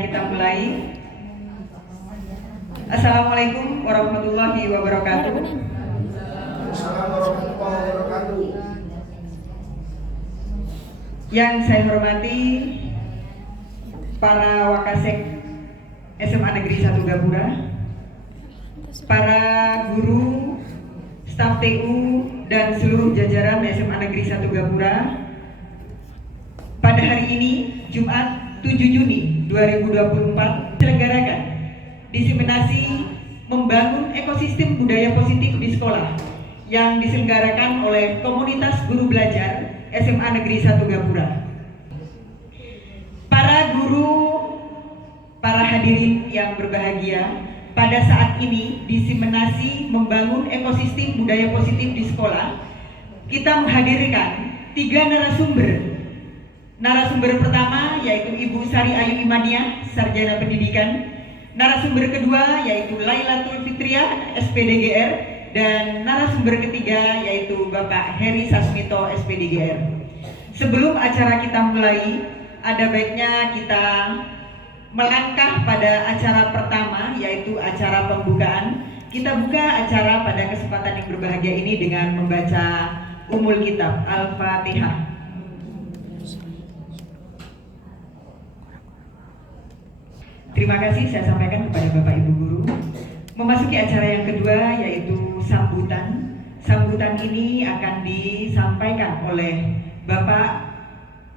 Kita mulai. Assalamualaikum warahmatullahi wabarakatuh. Yang saya hormati para Wakasek SMA Negeri 1 Gapura, para guru, staf TU dan seluruh jajaran SMA Negeri 1 Gapura. Pada hari ini, Jumat 7 Juni 2024, diselenggarakan diseminasi membangun ekosistem budaya positif di sekolah yang diselenggarakan oleh komunitas guru belajar SMA Negeri 1 Gapura. Para guru, para hadirin yang berbahagia, pada saat ini diseminasi membangun ekosistem budaya positif di sekolah, kita menghadirkan 3 narasumber. Narasumber pertama yaitu Ibu Sari Ayu Imaniah, Sarjana Pendidikan. Narasumber kedua yaitu Lailatul Fitriah, SPDGR. Dan narasumber ketiga yaitu Bapak Heri Sasmito, SPDGR. Sebelum acara kita mulai, ada baiknya kita melangkah pada acara pertama yaitu acara pembukaan. Kita buka acara pada kesempatan yang berbahagia ini dengan membaca Ummul Kitab Al-Fatihah. Terima kasih saya sampaikan kepada Bapak Ibu Guru. Memasuki acara yang kedua yaitu sambutan. Sambutan ini akan disampaikan oleh Bapak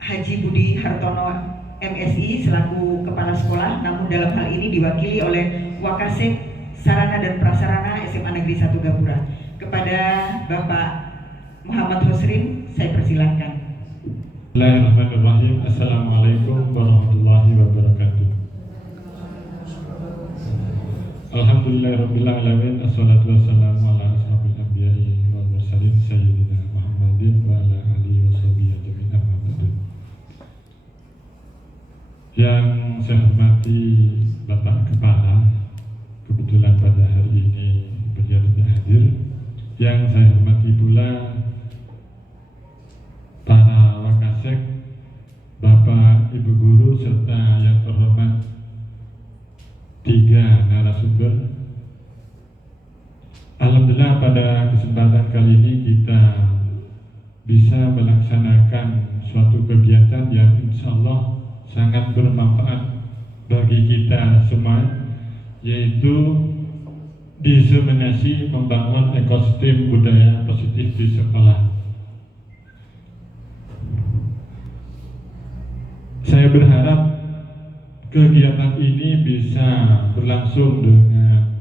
Haji Budi Hartono MSI selaku Kepala Sekolah, namun dalam hal ini diwakili oleh Wakasek Sarana dan Prasarana SMA Negeri 1 Gapura. Kepada Bapak Muhammad Husrin, saya persilakan. Bismillahirrahmanirrahim. Assalamualaikum warahmatullahi wabarakatuh. Alhamdulillahirabbil alamin, assalatu wassalamu ala asrofil anbiya'i wal mursalin sayyidina Muhammadin wa ala alihi washabihi ajmain, amma ba'du. Yang saya hormati Bapak Kepala, kebetulan pada hari ini beliau tidak hadir. Yang saya hormati pula para Wakasek, Bapak Ibu Guru serta yang terhormat 3 narasumber. Alhamdulillah pada kesempatan kali ini kita bisa melaksanakan suatu kegiatan yang insya Allah sangat bermanfaat bagi kita semua, yaitu diseminasi membangun ekosistem budaya positif di sekolah. Saya berharap kegiatan ini bisa berlangsung dengan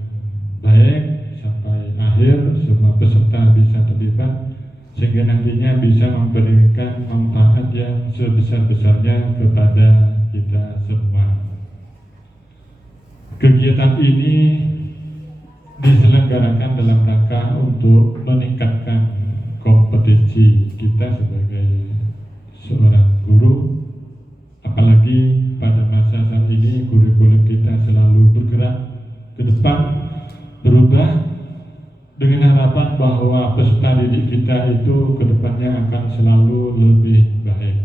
baik sampai akhir, semua peserta bisa terlibat sehingga nantinya bisa memberikan manfaat yang sebesar-besarnya kepada kita semua. Kegiatan ini diselenggarakan dalam rangka untuk meningkatkan kompetensi kita sebagai seorang guru, apalagi pada masa saat ini kurikulum kita selalu bergerak ke depan, berubah dengan harapan bahwa peserta didik kita itu ke depannya akan selalu lebih baik.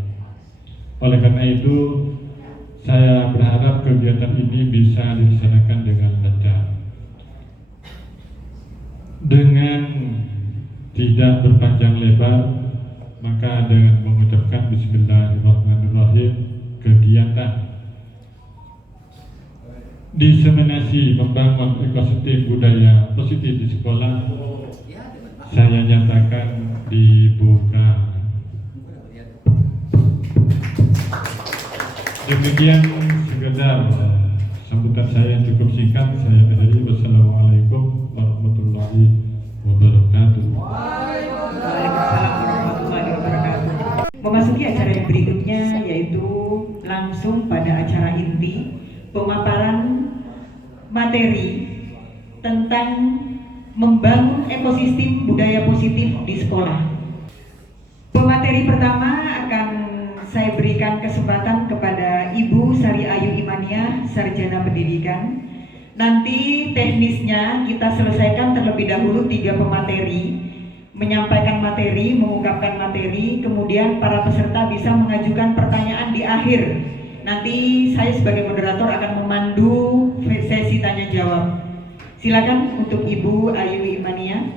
Oleh karena itu, saya berharap kegiatan ini bisa dilaksanakan dengan lancar. Dengan tidak berpanjang lebar, maka dengan mengucapkan Bismillahirrahmanirrahim, kegiatan diseminasi membangun ekosistem budaya positif di sekolah saya nyatakan dibuka. Demikian sekedar sambutan saya yang cukup singkat. Saya akhiri. Wassalamualaikum warahmatullahi wabarakatuh. Waalaikumsalam warahmatullahi wabarakatuh. Memasuki acara yang berikutnya yaitu langsung pada acara inti, pemaparan materi tentang membangun ekosistem budaya positif di sekolah. Pemateri pertama akan saya berikan kesempatan kepada Ibu Sari Ayu Imaniah, Sarjana Pendidikan. Nanti teknisnya kita selesaikan terlebih dahulu 3 pemateri, menyampaikan materi, mengungkapkan materi, kemudian para peserta bisa mengajukan pertanyaan di akhir. Nanti saya sebagai moderator akan memandu sesi tanya jawab. Silakan untuk Ibu Ayu Imania.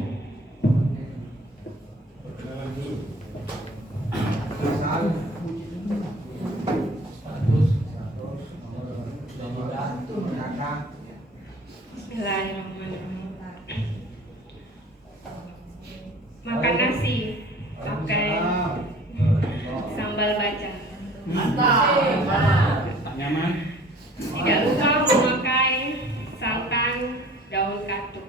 Bismillahirrahmanirrahim. Makan nasi pakai sambal bacang. Nyaman. Tidak lupa memakai santan daun katuk.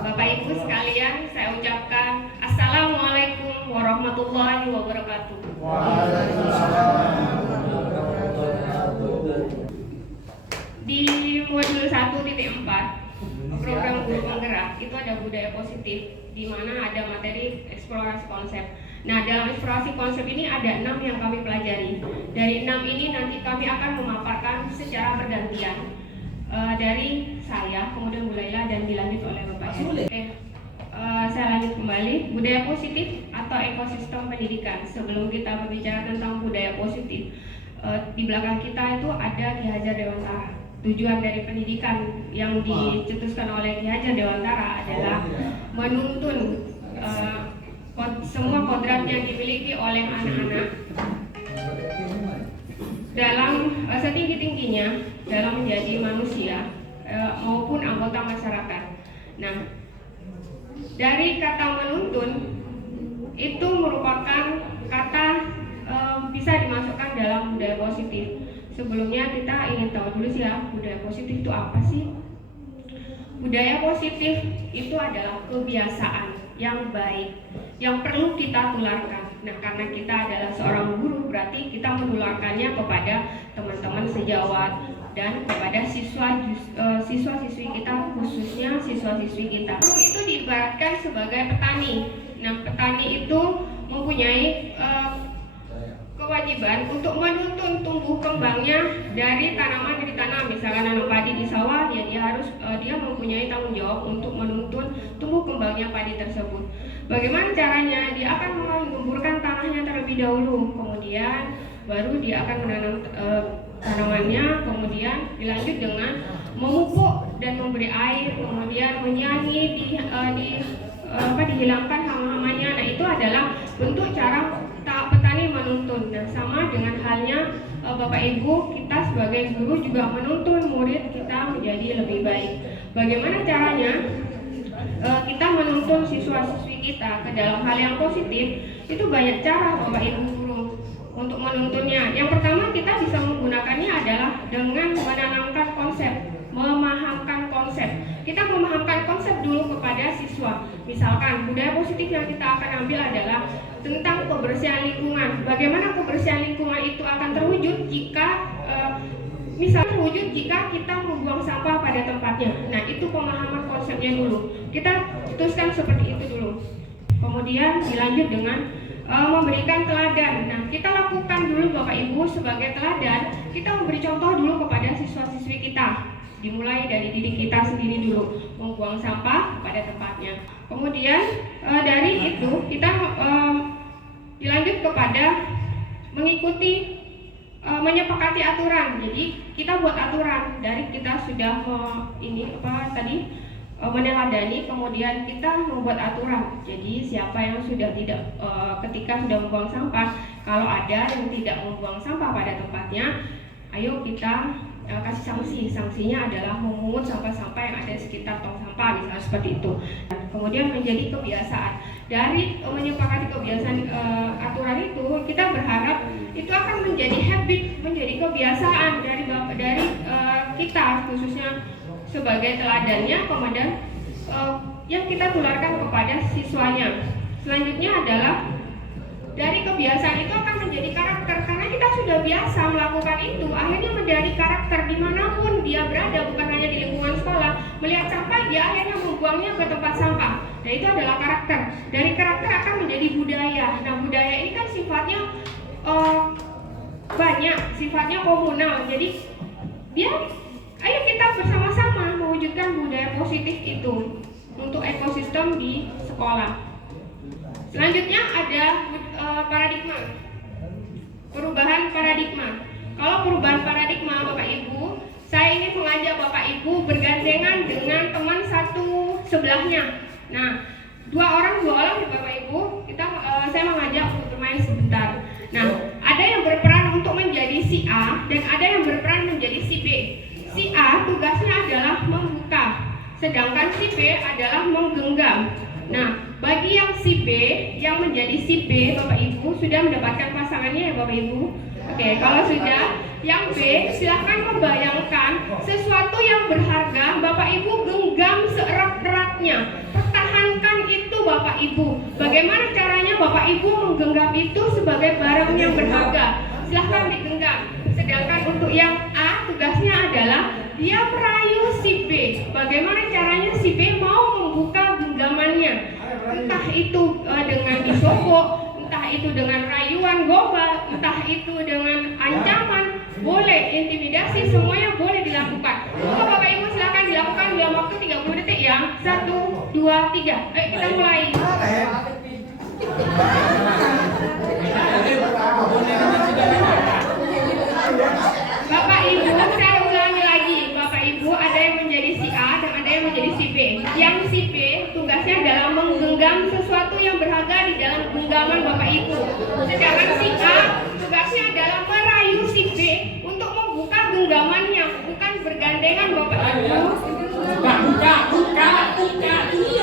Bapak Ibu sekalian, saya ucapkan Assalamualaikum warahmatullahi wabarakatuh. Di modul 1.4 program guru penggerak itu ada budaya positif, di mana ada materi eksplorasi konsep. Nah, dalam eksplorasi konsep ini ada 6 yang kami pelajari. Dari 6 ini nanti kami akan memaparkan secara bergantian, dari saya, kemudian Bu Laila, dan dilanjut oleh Bapak Oke, saya lanjut kembali. Budaya positif atau ekosistem pendidikan. Sebelum kita berbicara tentang budaya positif, di belakang kita itu ada Ki Hajar Dewantara. Tujuan dari pendidikan yang dicetuskan oleh Ki Hajar Dewantara adalah menuntun semua kodrat yang dimiliki oleh anak-anak dalam setinggi-tingginya dalam menjadi manusia maupun anggota masyarakat. Nah, dari kata menuntun itu merupakan kata bisa dimasukkan dalam budaya positif. Sebelumnya kita ingin tahu dulu sih ya, budaya positif itu apa sih? Budaya positif itu adalah kebiasaan yang baik yang perlu kita tularkan. Nah, karena kita adalah seorang guru, berarti kita menularkannya kepada teman-teman sejawat dan kepada siswa-siswi kita, khususnya siswa-siswi kita. Guru itu diibaratkan sebagai petani. Nah, petani itu mempunyai kewajiban untuk menuntun tumbuh kembangnya dari tanaman yang ditanam. Misalkan nanam padi di sawah, ya dia mempunyai tanggung jawab untuk menuntun tumbuh kembangnya padi tersebut. Bagaimana caranya? Dia akan menggemburkan tanahnya terlebih dahulu, kemudian baru dia akan menanam tanamannya, kemudian dilanjut dengan memupuk dan memberi air, kemudian menyanyi dihilangkan hama-hamanya. Nah, itu adalah bentuk cara petani menuntun. Dan sama dengan halnya Bapak Ibu, kita sebagai guru juga menuntun murid kita menjadi lebih baik. Bagaimana caranya? Kita menuntun siswa-siswi kita ke dalam hal yang positif. Itu banyak cara Bapak Ibu guru untuk menuntunnya. Yang pertama, kita bisa menggunakannya adalah dengan menanamkan konsep, memahamkan konsep. Kita memahamkan konsep dulu kepada siswa. Misalkan budaya positif yang kita akan ambil adalah tentang kebersihan lingkungan. Bagaimana kebersihan lingkungan itu akan terwujud jika jika kita membuang sampah pada tempatnya. Nah, itu pemahaman konsepnya dulu. Kita putuskan seperti itu dulu. Kemudian dilanjut dengan memberikan teladan. Nah, kita lakukan dulu Bapak Ibu sebagai teladan. Kita memberi contoh dulu kepada siswa-siswi kita. Dimulai dari diri kita sendiri dulu, membuang sampah pada tempatnya. Kemudian dari itu kita dilanjut kepada mengikuti menyepakati aturan. Jadi kita buat aturan dari kita sudah meneladani, kemudian kita membuat aturan. Jadi siapa yang sudah tidak ketika sudah membuang sampah, kalau ada yang tidak membuang sampah pada tempatnya, ayo kita kasih sanksi. Sanksinya adalah memungut sampah-sampah yang ada di sekitar tong sampah, misalnya seperti itu. Kemudian menjadi kebiasaan. Dari menyepakati kebiasaan aturan itu, kita berharap itu akan menjadi habit, menjadi kebiasaan dari kita, khususnya sebagai teladannya, kemudian yang kita tularkan kepada siswanya. Selanjutnya adalah dari kebiasaan itu akan menjadi karakter, karena kita sudah biasa melakukan itu, akhirnya menjadi karakter dimanapun dia berada, bukan hanya di lingkungan sekolah. Melihat sampah, dia akhirnya membuangnya ke tempat sampah. Nah, itu adalah karakter. Dari karakter akan menjadi budaya. Nah, budaya ini kan sifatnya banyak, sifatnya komunal. Jadi ayo kita bersama-sama mewujudkan budaya positif itu untuk ekosistem di sekolah. Selanjutnya ada paradigma, perubahan paradigma. sebelahnya. Nah, dua orang ya Bapak Ibu, saya mengajak untuk bermain sebentar. Nah, ada yang berperan untuk menjadi si A dan ada yang berperan menjadi si B. Si A tugasnya adalah membuka, sedangkan si B adalah menggenggam. Nah, bagi yang si B, yang menjadi si B, Bapak Ibu sudah mendapatkan pasangannya ya Bapak Ibu. Oke, kalau sudah, yang B silahkan membayangkan sesuatu yang berharga, Bapak Ibu genggam seerat-eratnya. Pertahankan itu Bapak Ibu. Bagaimana caranya Bapak Ibu menggenggam itu sebagai barang yang berharga? Silahkan digenggam. Sedangkan untuk yang A, tugasnya adalah dia merayu si B. Bagaimana caranya si B mau membuka genggamannya? Entah itu dengan disogok, entah itu dengan rayuan gombal, entah itu dengan ancaman, boleh intimidasi, semuanya boleh dilakukan. Maka Bapak Ibu silakan dilakukan dalam waktu 30 detik ya. 1, 2, 3. Ayo kita mulai. Bapak Ibu, saya ulangi lagi. Bapak Ibu, ada yang menjadi si A dan ada yang menjadi si B. Yang si B tugasnya adalah menggenggam sesuatu yang berharga di dalam genggaman Bapak Ibu. Sedangkan si A tugasnya adalah merayu si B untuk membuka genggamannya, bukan bergandengan Bapak Ibu.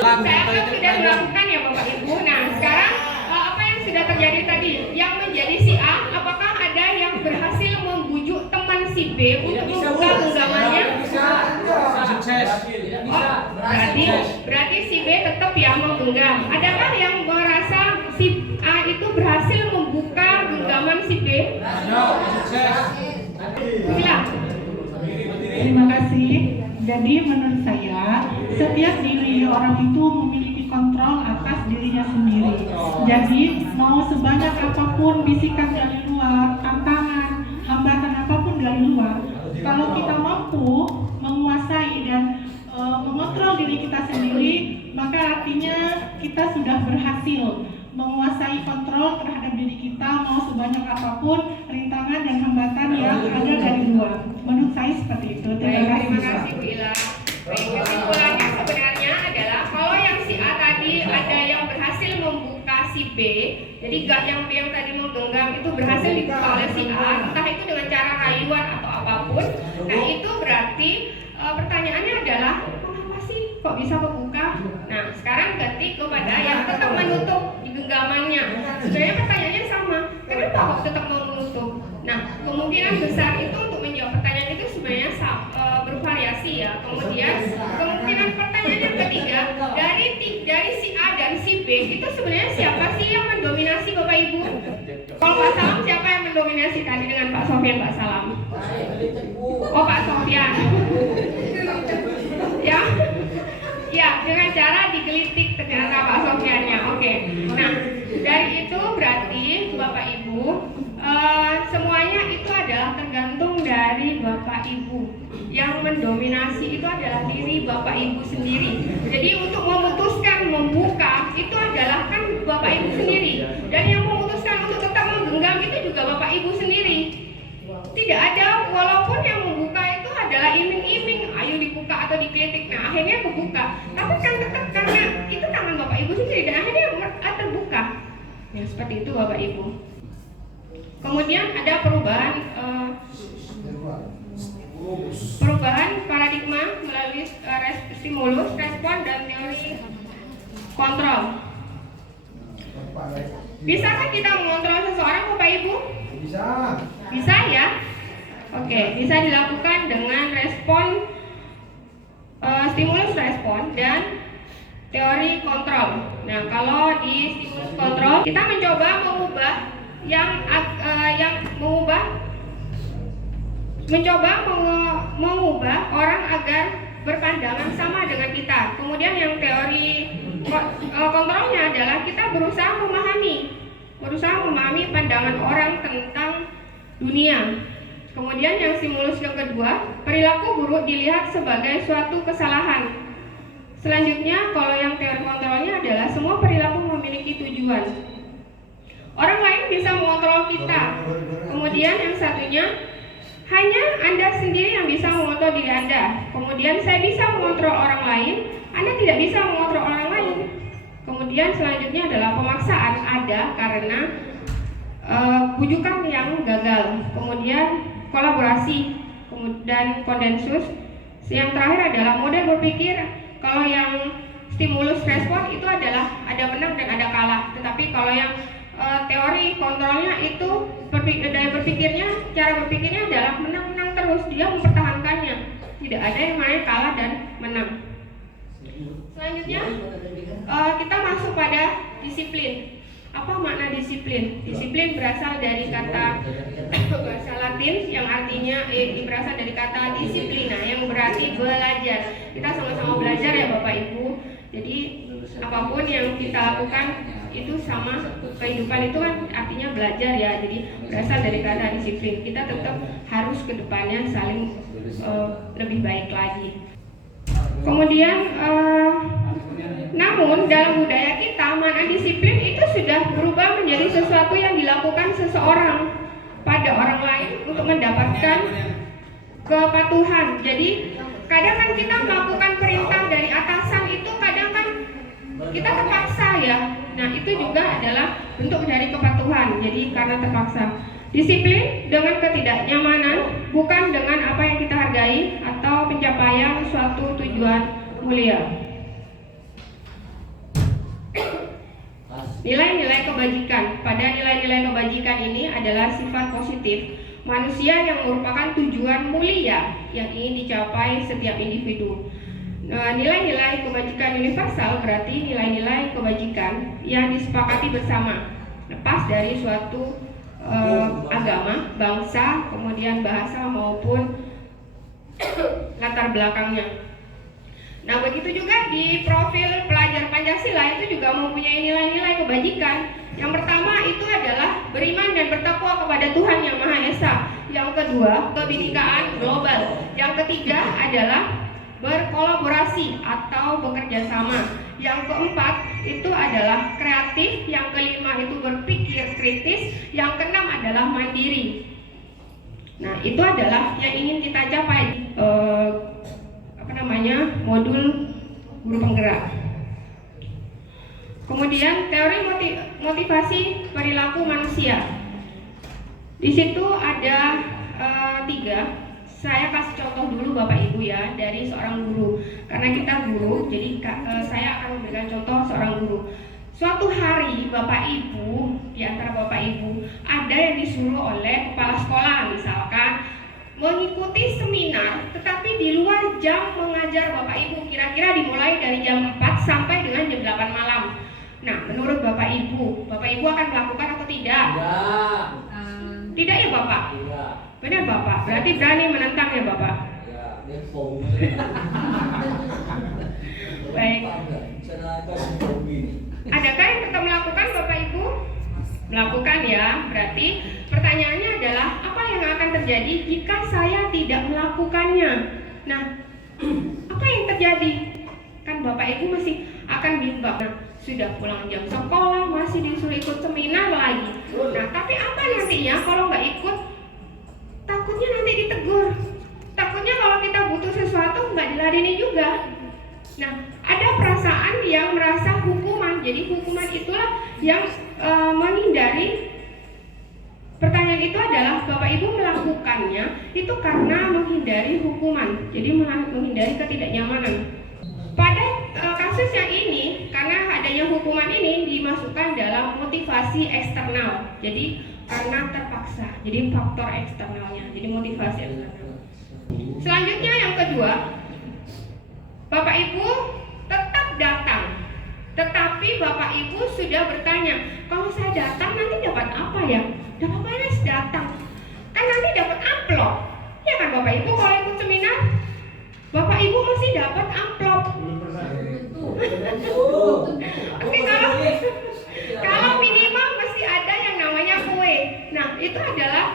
Saya kan sudah melakukan ya Bapak Ibu. Nah, sekarang apa yang sudah terjadi tadi? Yang menjadi si A, apakah ada yang berhasil membujuk teman si B untuk membuka genggamannya? Sukses. Berarti si B tetap yang menggenggam. Adakah yang merasa si A itu berhasil membuka genggaman si B? Sukses. Silakan. Terima kasih. Jadi menurut saya setiap diri orang itu memiliki kontrol atas dirinya sendiri. Jadi mau sebanyak apapun bisikan dari luar, tantangan, hambatan apapun dari luar, kalau kita mampu menguasai dan mengontrol diri kita sendiri, maka artinya kita sudah berhasil menguasai kontrol terhadap diri kita, mau sebanyak apapun rintangan dan hambatan yang ada dari luar. Menurut saya seperti itu. Terima kasih Bu Ila. Baik, kesimpulannya sebenarnya adalah kalau yang si A tadi ada yang berhasil membuka si B, jadi yang B yang tadi menggenggam itu berhasil dibuka oleh si A, entah itu dengan cara rayuan atau apapun. Nah, itu berarti pertanyaannya adalah kenapa sih kok bisa kebuka? Nah, sekarang ganti kepada yang tetap menutup di genggamannya. Sebenarnya pertanyaannya sama, kenapa kok tetap mau menutup? Nah, kemungkinan besar itu untuk menjawab pertanyaan itu sebenarnya bervariasi ya. Kemudian kemungkinan pertanyaan yang ketiga, dari si A dan si B itu sebenarnya siapa sih yang mendominasi Bapak Ibu? Kalau Pak Salam siapa yang mendominasi tadi dengan Pak Sofian Pak Salam? Oh, Pak Sofian. Ya, dengan cara digelitik ternyata Pak Sofiannya. Oke. Nah, dari itu berarti Bapak Ibu semuanya itu adalah tergantung dari Bapak Ibu. Yang mendominasi itu adalah diri Bapak Ibu sendiri. Jadi untuk memutuskan membuka itu adalah kan Bapak Ibu sendiri. Dan yang memutuskan untuk tetap menggenggam itu juga Bapak Ibu sendiri. Tidak ada, walaupun yang membuka itu adalah iming-iming, ayo dibuka atau diklitik. Nah, akhirnya kebuka. Tapi kan tetap karena itu tangan Bapak Ibu sendiri dan akhirnya terbuka. Ya seperti itu Bapak Ibu. Kemudian ada perubahan paradigma melalui stimulus, respon, dan teori kontrol. Bisakah kita mengontrol seseorang Bapak Ibu? Bisa ya? Oke, bisa dilakukan dengan respon, stimulus respon dan teori kontrol. Nah, kalau di stimulus kontrol kita mencoba mengubah orang agar berpandangan sama dengan kita. Kemudian yang teori kontrolnya adalah kita berusaha memahami pandangan orang tentang dunia. Kemudian yang stimulus yang kedua, perilaku buruk dilihat sebagai suatu kesalahan. Selanjutnya, kalau yang teori kontrolnya adalah semua perilaku memiliki tujuan. Orang lain bisa mengontrol kita. Kemudian yang satunya, Hanya Anda sendiri yang bisa mengontrol diri Anda. Kemudian saya bisa mengontrol orang lain, Anda tidak bisa mengontrol orang lain. Kemudian selanjutnya adalah pemaksaan ada karena bujukan yang gagal. Kemudian kolaborasi, dan konsensus. Yang terakhir adalah model berpikir. Kalau yang stimulus respon itu adalah ada menang dan ada kalah. Tetapi kalau yang teori kontrolnya itu daya berpikirnya, cara berpikirnya adalah menang-menang terus, dia mempertahankannya. Tidak ada yang namanya kalah dan menang. Selanjutnya kita masuk pada disiplin. Apa makna disiplin? Disiplin berasal dari kata bahasa Latin yang artinya berasal dari kata disiplina yang berarti belajar. Kita sama-sama belajar ya Bapak Ibu. Jadi apapun yang kita lakukan itu sama, kehidupan itu kan artinya belajar ya. Jadi berasal dari kata disiplin. Kita tetap harus ke depannya saling lebih baik lagi. Kemudian namun dalam budaya kita makna disiplin itu sudah berubah menjadi sesuatu yang dilakukan seseorang pada orang lain untuk mendapatkan kepatuhan. Jadi kadang kan kita melakukan perintah dari atasan itu kadang kan kita terpaksa ya. Nah itu juga adalah bentuk dari kepatuhan. Jadi karena terpaksa. Disiplin dengan ketidaknyamanan bukan dengan apa yang kita hargai atau pencapaian suatu tujuan mulia. Nilai-nilai kebajikan. Pada nilai-nilai kebajikan ini adalah sifat positif manusia yang merupakan tujuan mulia yang ingin dicapai setiap individu. Nilai-nilai kebajikan universal berarti nilai-nilai kebajikan yang disepakati bersama, lepas dari suatu agama, bangsa, kemudian bahasa maupun latar belakangnya. Nah begitu juga di profil pelajar Pancasila itu juga mempunyai nilai-nilai kebajikan. Yang pertama itu adalah beriman dan bertakwa kepada Tuhan Yang Maha Esa. Yang kedua, kebinekaan global. Yang ketiga adalah berkolaborasi atau bekerja sama. Yang keempat itu adalah kreatif. Yang kelima itu berpikir kritis. Yang keenam adalah mandiri. Nah itu adalah yang ingin kita capai. Modul guru penggerak. Kemudian teori motivasi perilaku manusia. Di situ ada 3. Saya kasih contoh dulu Bapak Ibu ya dari seorang guru. Karena kita guru, jadi saya akan memberikan contoh seorang guru. Suatu hari Bapak Ibu, di antara Bapak Ibu ada yang disuruh oleh kepala sekolah misalkan mengikuti seminar, tetapi di luar jam mengajar Bapak Ibu, kira-kira dimulai dari jam 4 sampai dengan jam 8 malam. Nah, menurut Bapak Ibu akan melakukan atau tidak? Tidak ya Bapak? Tidak. Benar Bapak? Berarti berani menentang ya Bapak? Baik. Adakah yang tetap melakukan Bapak Ibu? Melakukan ya, berarti pertanyaannya adalah apa yang akan terjadi jika saya tidak melakukannya? Nah, apa yang terjadi? Kan Bapak Ibu masih akan bimbang. Nah, sudah pulang jam sekolah, masih disuruh ikut seminar lagi. Nah, tapi apa nantinya kalau nggak ikut? Takutnya nanti ditegur. Takutnya kalau kita butuh sesuatu nggak diladeni juga. Nah, ada perasaan yang merasa hukuman. Jadi hukuman itulah yang menghindari. Pertanyaan itu adalah Bapak Ibu melakukannya itu karena menghindari hukuman. Jadi menghindari ketidaknyamanan. Pada kasus yang ini, karena adanya hukuman ini dimasukkan dalam motivasi eksternal. Jadi karena terpaksa. Jadi faktor eksternalnya. Jadi motivasi eksternal. Selanjutnya yang kedua, Bapak Ibu tetap datang. Tetapi Bapak Ibu sudah bertanya, kalau saya datang nanti dapat apa ya? Dapat PNS datang. Kan nanti dapat amplop. Ya kan Bapak Ibu kalau ikut seminar, Bapak Ibu mesti dapat amplop. Oke, kalau minimal mesti ada yang namanya kue. Nah, itu adalah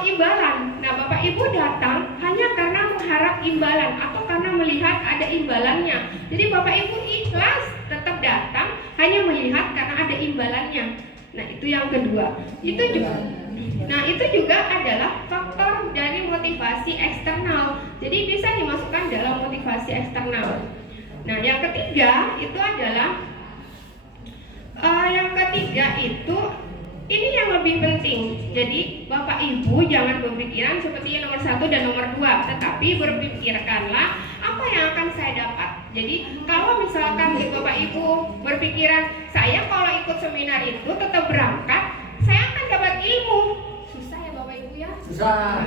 imbalan. Nah, Bapak Ibu datang hanya karena mengharap imbalan atau karena melihat ada imbalannya. Jadi Bapak Ibu ikhlas tetap datang hanya melihat karena ada imbalannya. Nah, itu yang kedua. Itu juga adalah faktor dari motivasi motivasi eksternal. Nah, yang ketiga itu adalah ini yang lebih penting. Jadi Bapak Ibu jangan berpikiran seperti yang nomor 1 dan nomor 2, tetapi berpikirkanlah apa yang akan saya dapat. Jadi kalau misalkan Bapak Ibu berpikiran saya kalau ikut seminar itu tetap berangkat, saya akan dapat ilmu. Susah ya Bapak Ibu ya? Susah.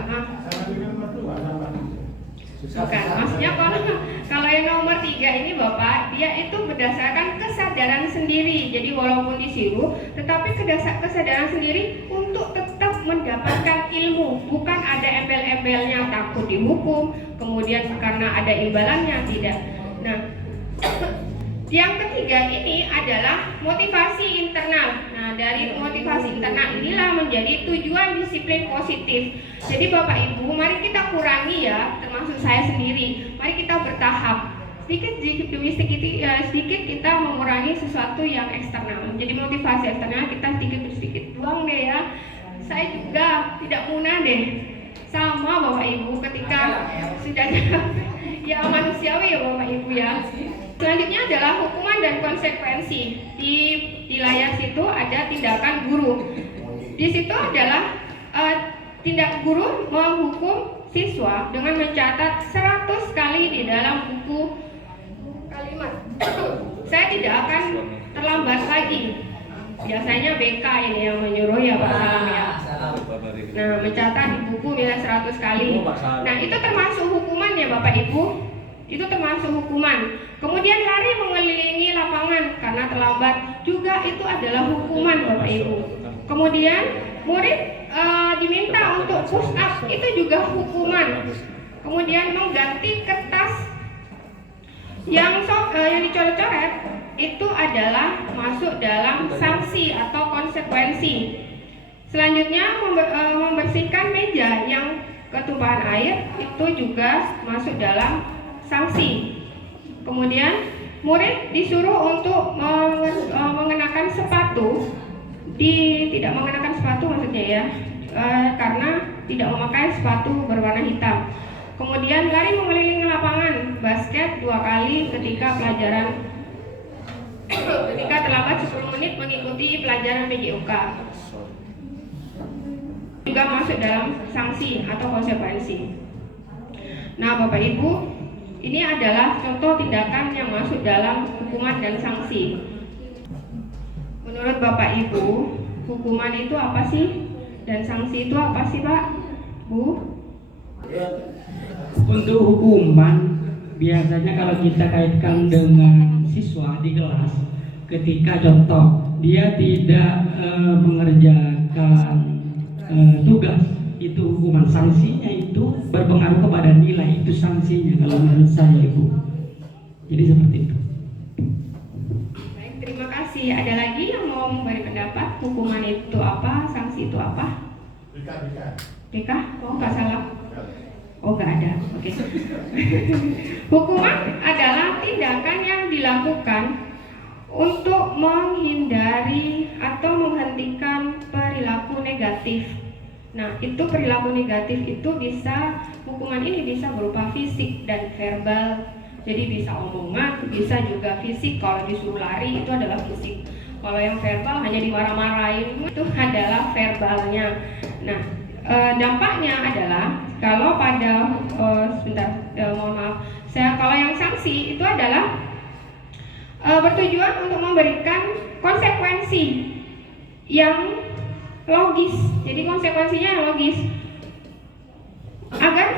Bukan, maksudnya kalau yang nomor 3 ini Bapak, dia itu berdasarkan kesadaran sendiri. Jadi walaupun disuruh, tetapi kesadaran sendiri untuk tetap mendapatkan ilmu. Bukan ada embel-embelnya takut dihukum, kemudian karena ada imbalannya, tidak. Nah, yang ketiga ini adalah motivasi internal. Nah, dari motivasi internal inilah menjadi tujuan disiplin positif. Jadi Bapak Ibu, mari kita kurangi ya, termasuk saya sendiri. Mari kita bertahap. Sedikit demi sedikit kita mengurangi sesuatu yang eksternal. Jadi motivasi eksternal kita sedikit buang deh ya. Saya juga tidak munah deh. Sama Bapak Ibu ketika sudah ya manusiawi ya Bapak Ibu ya. Selanjutnya adalah hukuman dan konsekuensi. Di layar situ ada tindakan guru. Di situ adalah tindak guru menghukum siswa dengan mencatat 100 kali di dalam buku kalimat. Saya tidak akan terlambat lagi. Biasanya BK ini yang menyuruh ya Pak Salam ya. Nah, mencatat di buku misalnya 100 kali. Nah, itu termasuk hukuman ya Bapak Ibu. Itu termasuk hukuman. Kemudian lari mengelilingi lapangan karena terlambat juga itu adalah hukuman Bapak Ibu. Kemudian murid diminta untuk push up, itu juga hukuman. Kemudian mengganti kertas yang dicoret-coret itu adalah masuk dalam sanksi atau konsekuensi. Selanjutnya membersihkan meja yang ketumpahan air itu juga masuk dalam sanksi. Kemudian murid disuruh untuk mengenakan sepatu, tidak mengenakan sepatu maksudnya ya, karena tidak memakai sepatu berwarna hitam. Kemudian lari mengelilingi lapangan basket 2 kali ketika terlambat 10 menit mengikuti pelajaran PJOK. Juga masuk dalam sanksi atau konsekuensi. Nah, Bapak Ibu, ini adalah contoh tindakan yang masuk dalam hukuman dan sanksi. Menurut Bapak Ibu, hukuman itu apa sih? Dan sanksi itu apa sih Pak? Bu? Untuk hukuman, biasanya kalau kita kaitkan dengan siswa di kelas, ketika contoh dia tidak mengerjakan tugas, itu hukuman. Sanksinya itu berpengaruh kepada nilai, itu sanksinya kalau menurut saya Ibu. Jadi seperti itu. Baik, terima kasih. Ada lagi yang mau memberi pendapat? Hukuman itu apa? Sanksi itu apa? BK? Oh, nggak salah. Oh, nggak ada. Oke. Hukuman adalah tindakan yang dilakukan untuk menghindari atau menghentikan perilaku negatif. Nah, itu perilaku negatif itu hukuman ini bisa berupa fisik dan verbal. Jadi bisa omongan, bisa juga fisik. Kalau disuruh lari itu adalah fisik. Kalau yang verbal hanya dimarah-marahin itu adalah verbalnya. Nah, dampaknya adalah kalau pada mohon maaf, kalau yang sanksi itu adalah bertujuan untuk memberikan konsekuensi yang logis. Jadi konsekuensinya yang logis.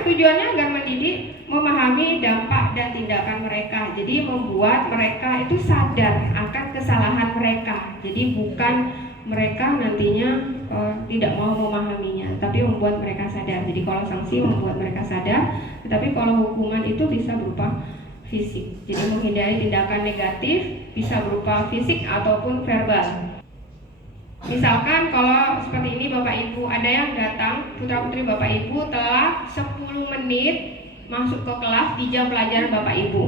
Tujuannya agar mendidik, memahami dampak dan tindakan mereka. Jadi membuat mereka itu sadar akan kesalahan mereka. Jadi bukan mereka nantinya tidak mau memahaminya, tapi membuat mereka sadar. Jadi kalau sanksi membuat mereka sadar, tetapi kalau hukuman itu bisa berupa fisik. Jadi menghindari tindakan negatif bisa berupa fisik ataupun verbal. Misalkan kalau seperti ini Bapak Ibu, ada yang datang, putra putri Bapak Ibu telah 10 menit masuk ke kelas di jam pelajaran Bapak Ibu.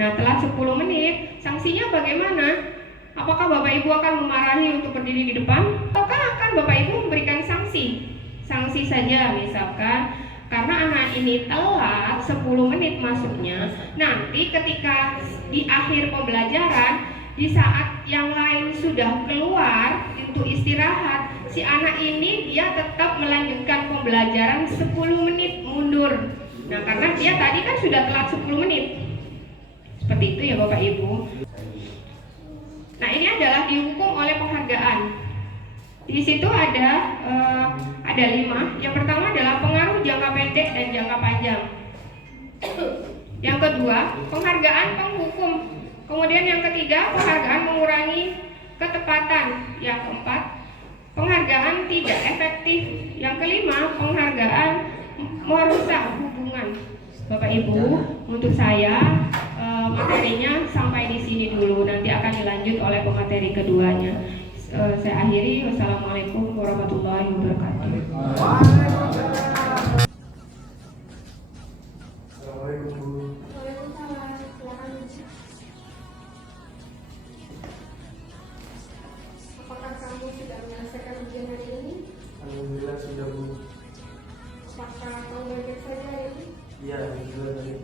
Nah, telah 10 menit, sanksinya bagaimana? Apakah Bapak Ibu akan memarahi untuk berdiri di depan? Ataukah akan Bapak Ibu memberikan sanksi? Sanksi saja, misalkan karena anak ini telat 10 menit masuknya, nanti ketika di akhir pembelajaran, di saat yang lain sudah keluar untuk istirahat, si anak ini dia tetap melanjutkan pembelajaran 10 menit mundur. Nah, karena dia tadi kan sudah telat 10 menit. Seperti itu ya Bapak Ibu. Nah, ini adalah dihukum oleh penghargaan. Di situ ada 5. Yang pertama adalah pengaruh jangka pendek dan jangka panjang. Yang kedua, penghargaan penghukum. Kemudian yang ketiga, penghargaan mengurangi ketepatan. Yang keempat, penghargaan tidak efektif. Yang kelima, penghargaan merusak hubungan. Bapak Ibu, untuk saya materinya sampai di sini dulu. Nanti akan dilanjut oleh pemateri keduanya. Saya akhiri. Wassalamualaikum warahmatullahi wabarakatuh. Assalamualaikum Bu. Waalaikumsalam. Silakan. Apakah kamu sudah menyelesaikan ujian hari ini? Alhamdulillah sudah Bu. Apakah kamu belajar saja hari ini? Iya, alhamdulillah tadi.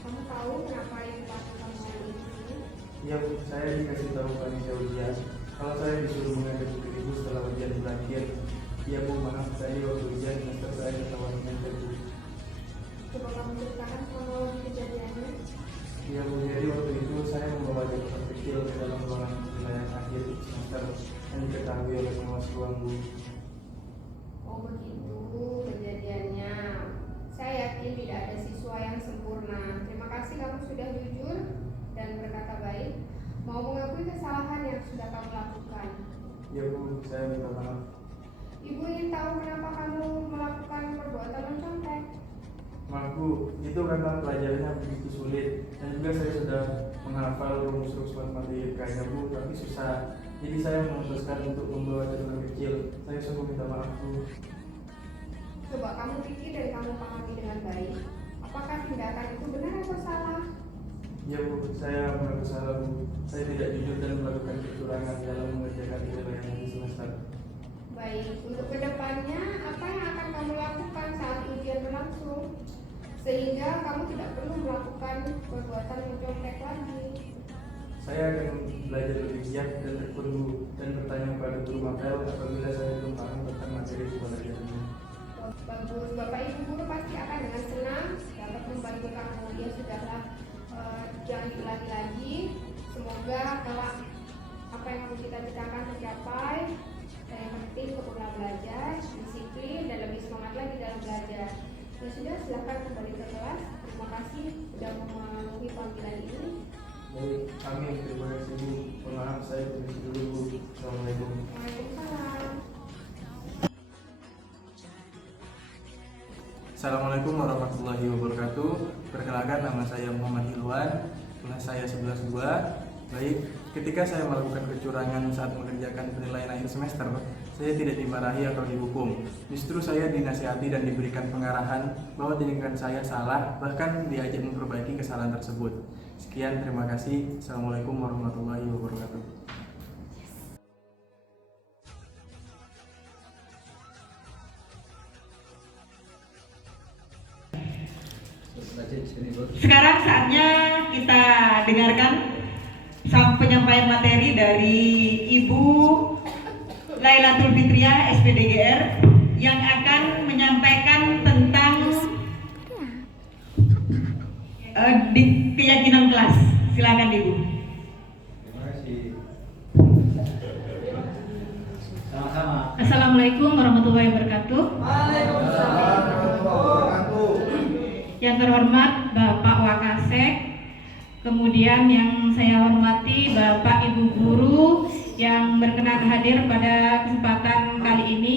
Kamu tahu kenapa ibu kamu hari ini? Iya Bu, saya dikasih tahu panitia ujian. Kalau saya disuruh menghadapi ibu setelah ujian berakhir. Iya Bu, maaf saya waktu ujian semester saya ketahuan mengajar Bu. Coba kamu ceritakan kronologi kejadiannya. Iya Bu, jadi waktu itu saya membawa catatan kecil ke dalam ruangan penilaian akhir semester yang diketahui oleh pengawas ruang Bu. Oh begitu kejadiannya. Saya yakin tidak ada siswa yang sempurna. Terima kasih kamu sudah jujur dan berkata baik. Mau mengakui kesalahan yang sudah kamu lakukan. Iya Bu, saya minta maaf. Ibu ingin tahu kenapa kamu melakukan perbuatan mencontek. Maaf Bu, itu karena pelajarannya begitu sulit dan juga saya sudah menghafal rumus-rumus matematikanya Bu, tapi susah. Jadi saya memutuskan untuk membawa catatan kecil. Saya sungguh minta maaf Bu. Coba kamu pikir dan kamu pahami dengan baik. Apakah tindakan itu benar atau salah? Ya Bu, saya mengaku salah Bu. Saya tidak jujur dan melakukan kecurangan dalam mengerjakan penilaian di semester. Baik, untuk kedepannya apa yang akan kamu lakukan saat ujian berlangsung? Sehingga kamu tidak perlu melakukan perbuatan mencontek lagi. Saya akan belajar lebih giat dan tekun Bu, dan bertanya kepada guru mapel apabila saya belum paham tentang materi pembelajarannya. Bagus, Bapak Ibu guru pasti akan dengan senang dapat membantu kamu. Ya sudahlah, jangan diulangi lagi. Semoga kelak apa yang kamu cita-citakan tercapai. Dan yang penting tetaplah belajar, disiplin dan lebih semangat lagi dalam belajar. Ya sudah, silakan kembali ke kelas. Terima kasih sudah memenuhi panggilan ini. Baik, amin. Terima kasih Bu. Mohon maaf saya permisi dulu Bu. Assalamualaikum. Waalaikumsalam. Assalamualaikum warahmatullahi wabarakatuh. Perkenalkan, nama saya Muhammad Ilwan, kelas saya 11-2. Baik, ketika saya melakukan kecurangan saat mengerjakan penilaian akhir semester, saya tidak dimarahi atau dihukum. Justru saya dinasihati dan diberikan pengarahan bahwa tindakan saya salah, bahkan diajak memperbaiki kesalahan tersebut. Sekian, terima kasih. Assalamualaikum warahmatullahi wabarakatuh. Sekarang saatnya kita dengarkan penyampaian materi dari Ibu Lailatul Fitria SPDGR yang akan menyampaikan tentang keyakinan kelas. Silakan Ibu. Terima kasih. Sama-sama. Assalamualaikum warahmatullahi wabarakatuh. Yang terhormat Bapak Wakasek, kemudian yang saya hormati Bapak Ibu Guru yang berkenan hadir pada kesempatan kali ini.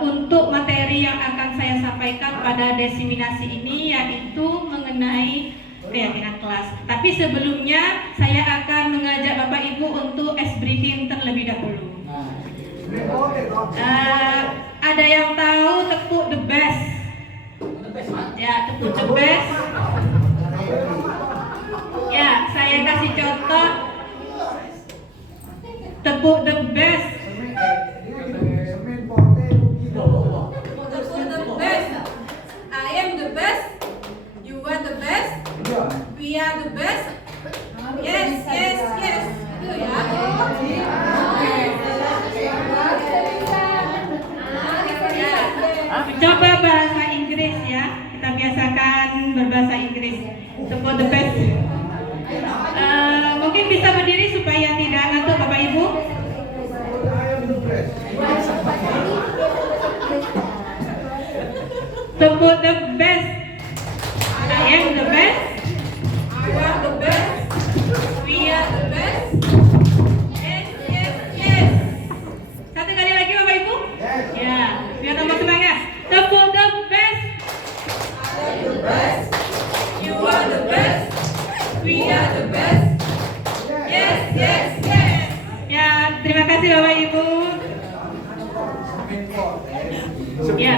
Untuk materi yang akan saya sampaikan pada diseminasi ini yaitu mengenai keyakinan kelas. Tapi sebelumnya saya akan mengajak Bapak Ibu untuk briefing terlebih dahulu. Ada yang tahu tepuk the best? Ya, tepuk the best. Ya, saya kasih contoh. Tepuk the best. Coba bahasa Inggris ya. Kita biasakan berbahasa Inggris. Support the best. Mungkin bisa berdiri supaya tidak ngantuk Bapak Ibu. Support the best. I am the best. You are the best. We are the best. Yes, yes, yes. Satu kali lagi Bapak Ibu. Ya, biar tambah semangat. Support the best. I am the best. You are the best. We are the best. Yes, yes, yes. Ya, terima kasih Bapak Ibu. Ya.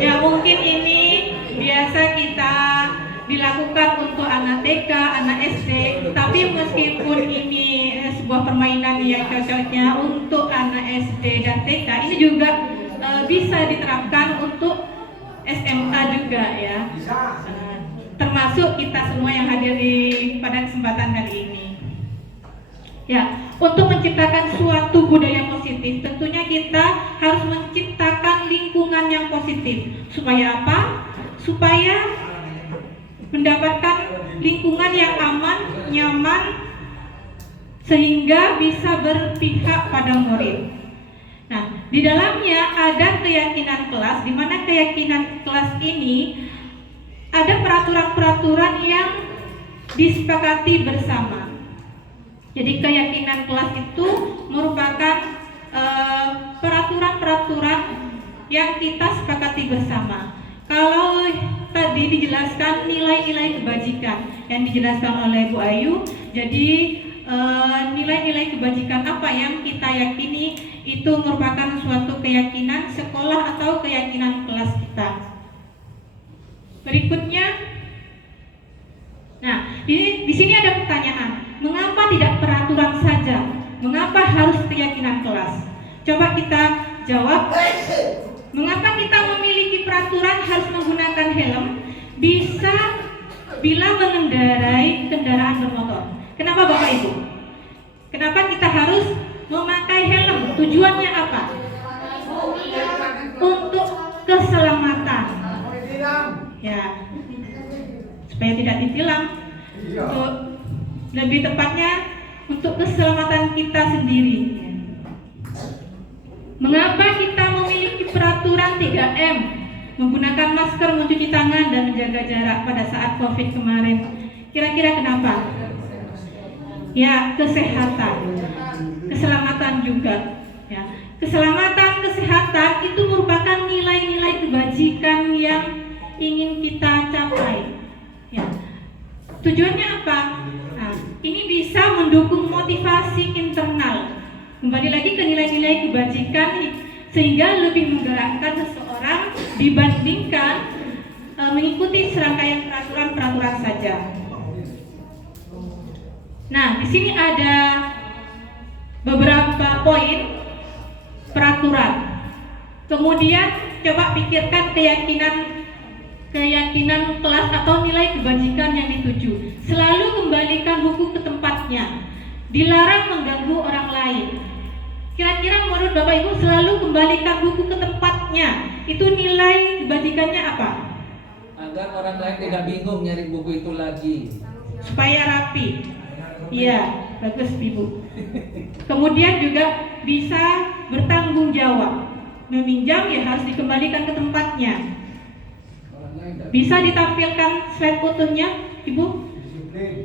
Ya, mungkin ini biasa kita dilakukan untuk anak TK, anak SD, tapi meskipun ini sebuah permainan yang cocoknya untuk anak SD dan TK, ini juga bisa diterapkan untuk SMA juga ya. Termasuk kita semua yang hadir pada kesempatan kali ini. Ya, untuk menciptakan suatu budaya positif, tentunya kita harus menciptakan lingkungan yang positif. Supaya apa? Supaya mendapatkan lingkungan yang aman, nyaman, sehingga bisa berpihak pada murid. Nah, di dalamnya ada keyakinan kelas, di mana keyakinan kelas ini ada peraturan-peraturan yang disepakati bersama. Jadi keyakinan kelas itu merupakan peraturan-peraturan yang kita sepakati bersama. Kalau tadi dijelaskan nilai-nilai kebajikan yang dijelaskan oleh Bu Ayu, jadi nilai-nilai kebajikan apa yang kita yakini itu merupakan suatu keyakinan sekolah atau keyakinan kelas kita. Berikutnya, nah di sini ada pertanyaan. Mengapa tidak peraturan saja? Mengapa harus keyakinan kelas? Coba kita jawab. Mengapa kita memiliki peraturan harus menggunakan helm bisa bila mengendarai kendaraan bermotor? Kenapa Bapak Ibu? Kenapa kita harus memakai helm? Tujuannya apa? Untuk keselamatan. Ya, supaya tidak ditilang. Untuk lebih tepatnya untuk keselamatan kita sendiri. Mengapa kita memiliki peraturan 3M? Menggunakan masker, mencuci tangan, dan menjaga jarak pada saat COVID kemarin. Kira-kira kenapa? Ya, kesehatan. Keselamatan juga. Ya. Keselamatan, kesehatan itu merupakan nilai-nilai kebajikan yang ingin kita capai. Ya. Tujuannya apa? Nah, ini bisa mendukung motivasi internal. Kembali lagi ke nilai-nilai kebajikan sehingga lebih menggerakkan seseorang dibandingkan mengikuti serangkaian peraturan-peraturan saja. Nah, di sini ada beberapa poin peraturan. Kemudian coba pikirkan keyakinan kelas atau nilai kebajikan yang dituju. Selalu kembalikan buku ke tempatnya. Dilarang mengganggu orang lain. Kira-kira menurut Bapak Ibu selalu kembalikan buku ke tempatnya. Itu nilai kebajikannya apa? Agar orang lain tidak bingung nyari buku itu lagi. Supaya rapi. Iya, bagus Ibu. Kemudian juga bisa bertanggung jawab. Meminjam ya harus dikembalikan ke tempatnya. Bisa ditampilkan slide fotonya, Ibu?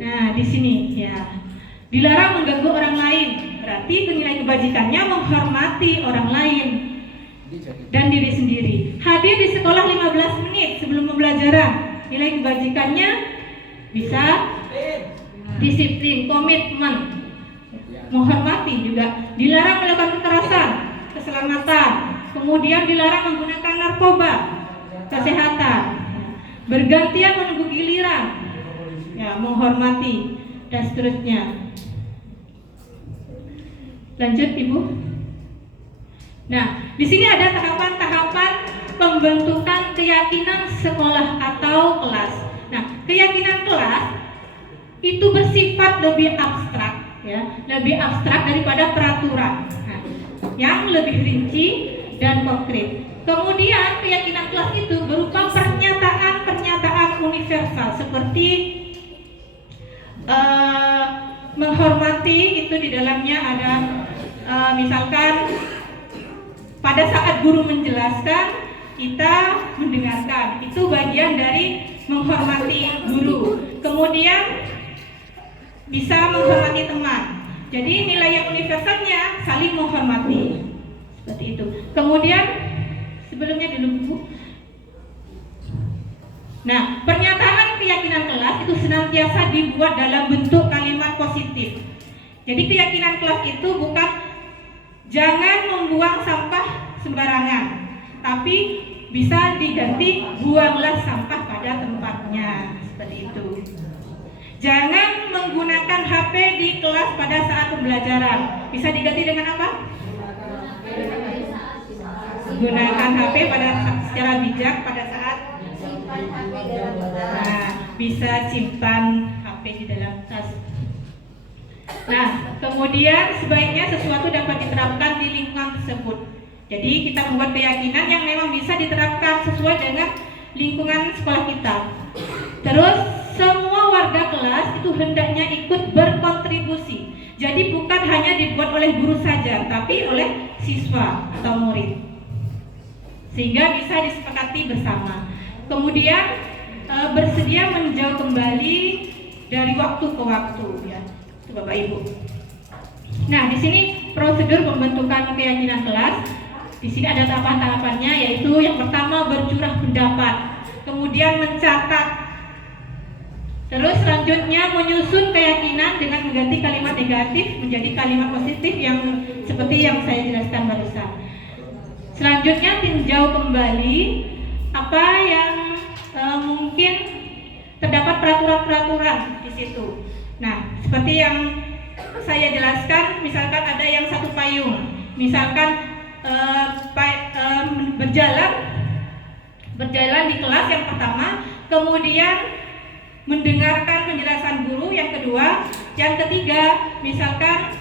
Nah, di sini ya. Dilarang mengganggu orang lain. Berarti nilai kebajikannya menghormati orang lain dan diri sendiri. Hadir di sekolah 15 menit sebelum pembelajaran. Nilai kebajikannya bisa disiplin, komitmen, menghormati juga. Dilarang melakukan kekerasan, keselamatan. Kemudian dilarang menggunakan narkoba, kesehatan. Bergantian menunggu giliran, ya, menghormati dan seterusnya. Lanjut Ibu. Nah, di sini ada tahapan-tahapan pembentukan keyakinan sekolah atau kelas. Nah, keyakinan kelas itu bersifat lebih abstrak, ya, lebih abstrak daripada peraturan. Nah, yang lebih rinci dan konkret. Kemudian keyakinan kelas itu berupa pernyataan-pernyataan universal seperti menghormati, itu di dalamnya ada misalkan pada saat guru menjelaskan kita mendengarkan, itu bagian dari menghormati guru. Kemudian bisa menghormati teman. Jadi nilai yang universalnya saling menghormati, seperti itu. Kemudian sebelumnya dulu Bu. Nah, pernyataan keyakinan kelas itu senantiasa dibuat dalam bentuk kalimat positif. Jadi keyakinan kelas itu bukan jangan membuang sampah sembarangan, tapi bisa diganti buanglah sampah pada tempatnya, seperti itu. Jangan menggunakan HP di kelas pada saat pembelajaran. Bisa diganti dengan apa? Gunakan HP secara bijak pada saat bisa simpan HP di dalam tas. Nah, kemudian sebaiknya sesuatu dapat diterapkan di lingkungan tersebut. Jadi kita membuat keyakinan yang memang bisa diterapkan sesuai dengan lingkungan sekolah kita. Terus semua warga kelas itu hendaknya ikut berkontribusi. Jadi bukan hanya dibuat oleh guru saja, tapi oleh siswa atau murid, sehingga bisa disepakati bersama. Kemudian bersedia meninjau kembali dari waktu ke waktu, ya, itu Bapak Ibu. Nah, di sini prosedur pembentukan keyakinan kelas. Di sini ada tahapan-tahapannya, yaitu yang pertama bercurah pendapat, kemudian mencatat, terus selanjutnya menyusun keyakinan dengan mengganti kalimat negatif menjadi kalimat positif yang seperti yang saya jelaskan barusan. Selanjutnya tinjau kembali apa yang mungkin terdapat peraturan-peraturan di situ. Nah, seperti yang saya jelaskan, misalkan ada yang satu payung, misalkan berjalan di kelas yang pertama, kemudian mendengarkan penjelasan guru yang kedua, yang ketiga misalkan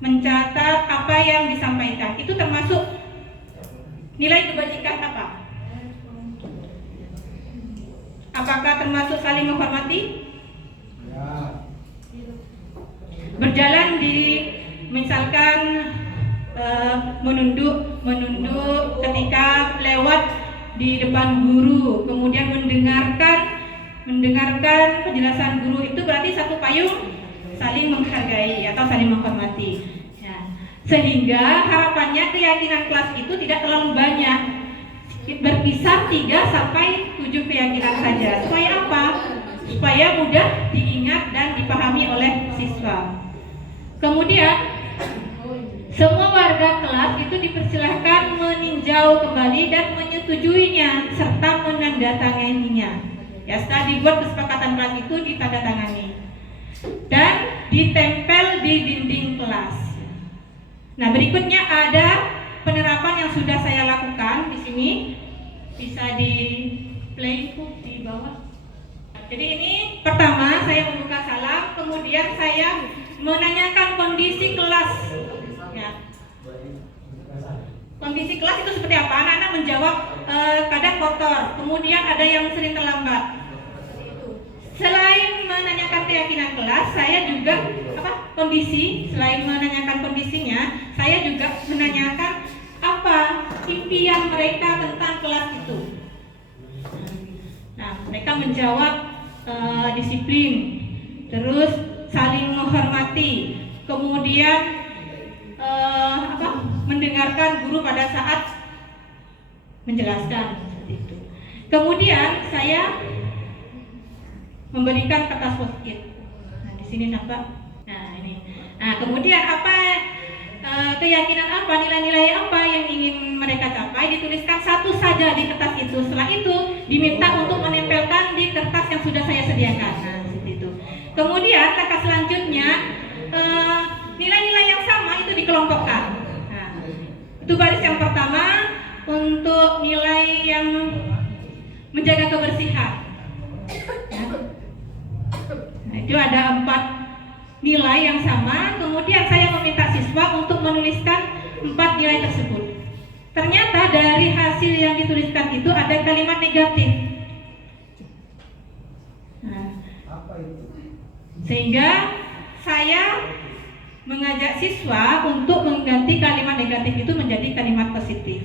mencatat apa yang disampaikan. Itu termasuk nilai kebajikan apa? Apakah termasuk saling menghormati? Berjalan di misalkan menunduk ketika lewat di depan guru, kemudian mendengarkan penjelasan guru, itu berarti satu payung saling menghargai atau saling menghormati. Ya. Sehingga harapannya keyakinan kelas itu tidak terlalu banyak, berkisar 3 sampai 7 keyakinan saja. Supaya apa? Supaya mudah diingat dan dipahami oleh siswa. Kemudian semua warga kelas itu dipersilahkan meninjau kembali dan menyetujuinya serta menandatanganinya. Ya, setelah dibuat kesepakatan kelas itu ditandatangani dan ditempel di dinding kelas. Nah, berikutnya ada penerapan yang sudah saya lakukan di sini, bisa di play di bawah. Jadi ini pertama saya membuka salam, kemudian saya menanyakan kondisi kelas. Ya. Kondisi kelas itu seperti apa? Anak-anak menjawab kadang kotor, kemudian ada yang sering terlambat. Selain menanyakan keyakinan kelas, saya juga selain menanyakan kondisinya, saya juga menanyakan apa impian mereka tentang kelas itu. Nah, mereka menjawab disiplin, terus saling menghormati, kemudian mendengarkan guru pada saat menjelaskan, seperti itu. Kemudian saya memberikan kertas post-it. Nah, di sini nampak. Nah, ini. Nah, kemudian keyakinan apa, nilai-nilai apa yang ingin mereka capai, dituliskan satu saja di kertas itu. Setelah itu diminta untuk menempelkan di kertas yang sudah saya sediakan. Nah, seperti itu. Kemudian langkah selanjutnya nilai-nilai yang sama itu dikelompokkan. Nah, itu baris yang pertama untuk nilai yang menjaga kebersihan. Nah, itu ada 4 nilai yang sama. Kemudian saya Ternyata dari hasil yang dituliskan itu ada kalimat negatif. Nah, sehingga saya mengajak siswa untuk mengganti kalimat negatif itu menjadi kalimat positif.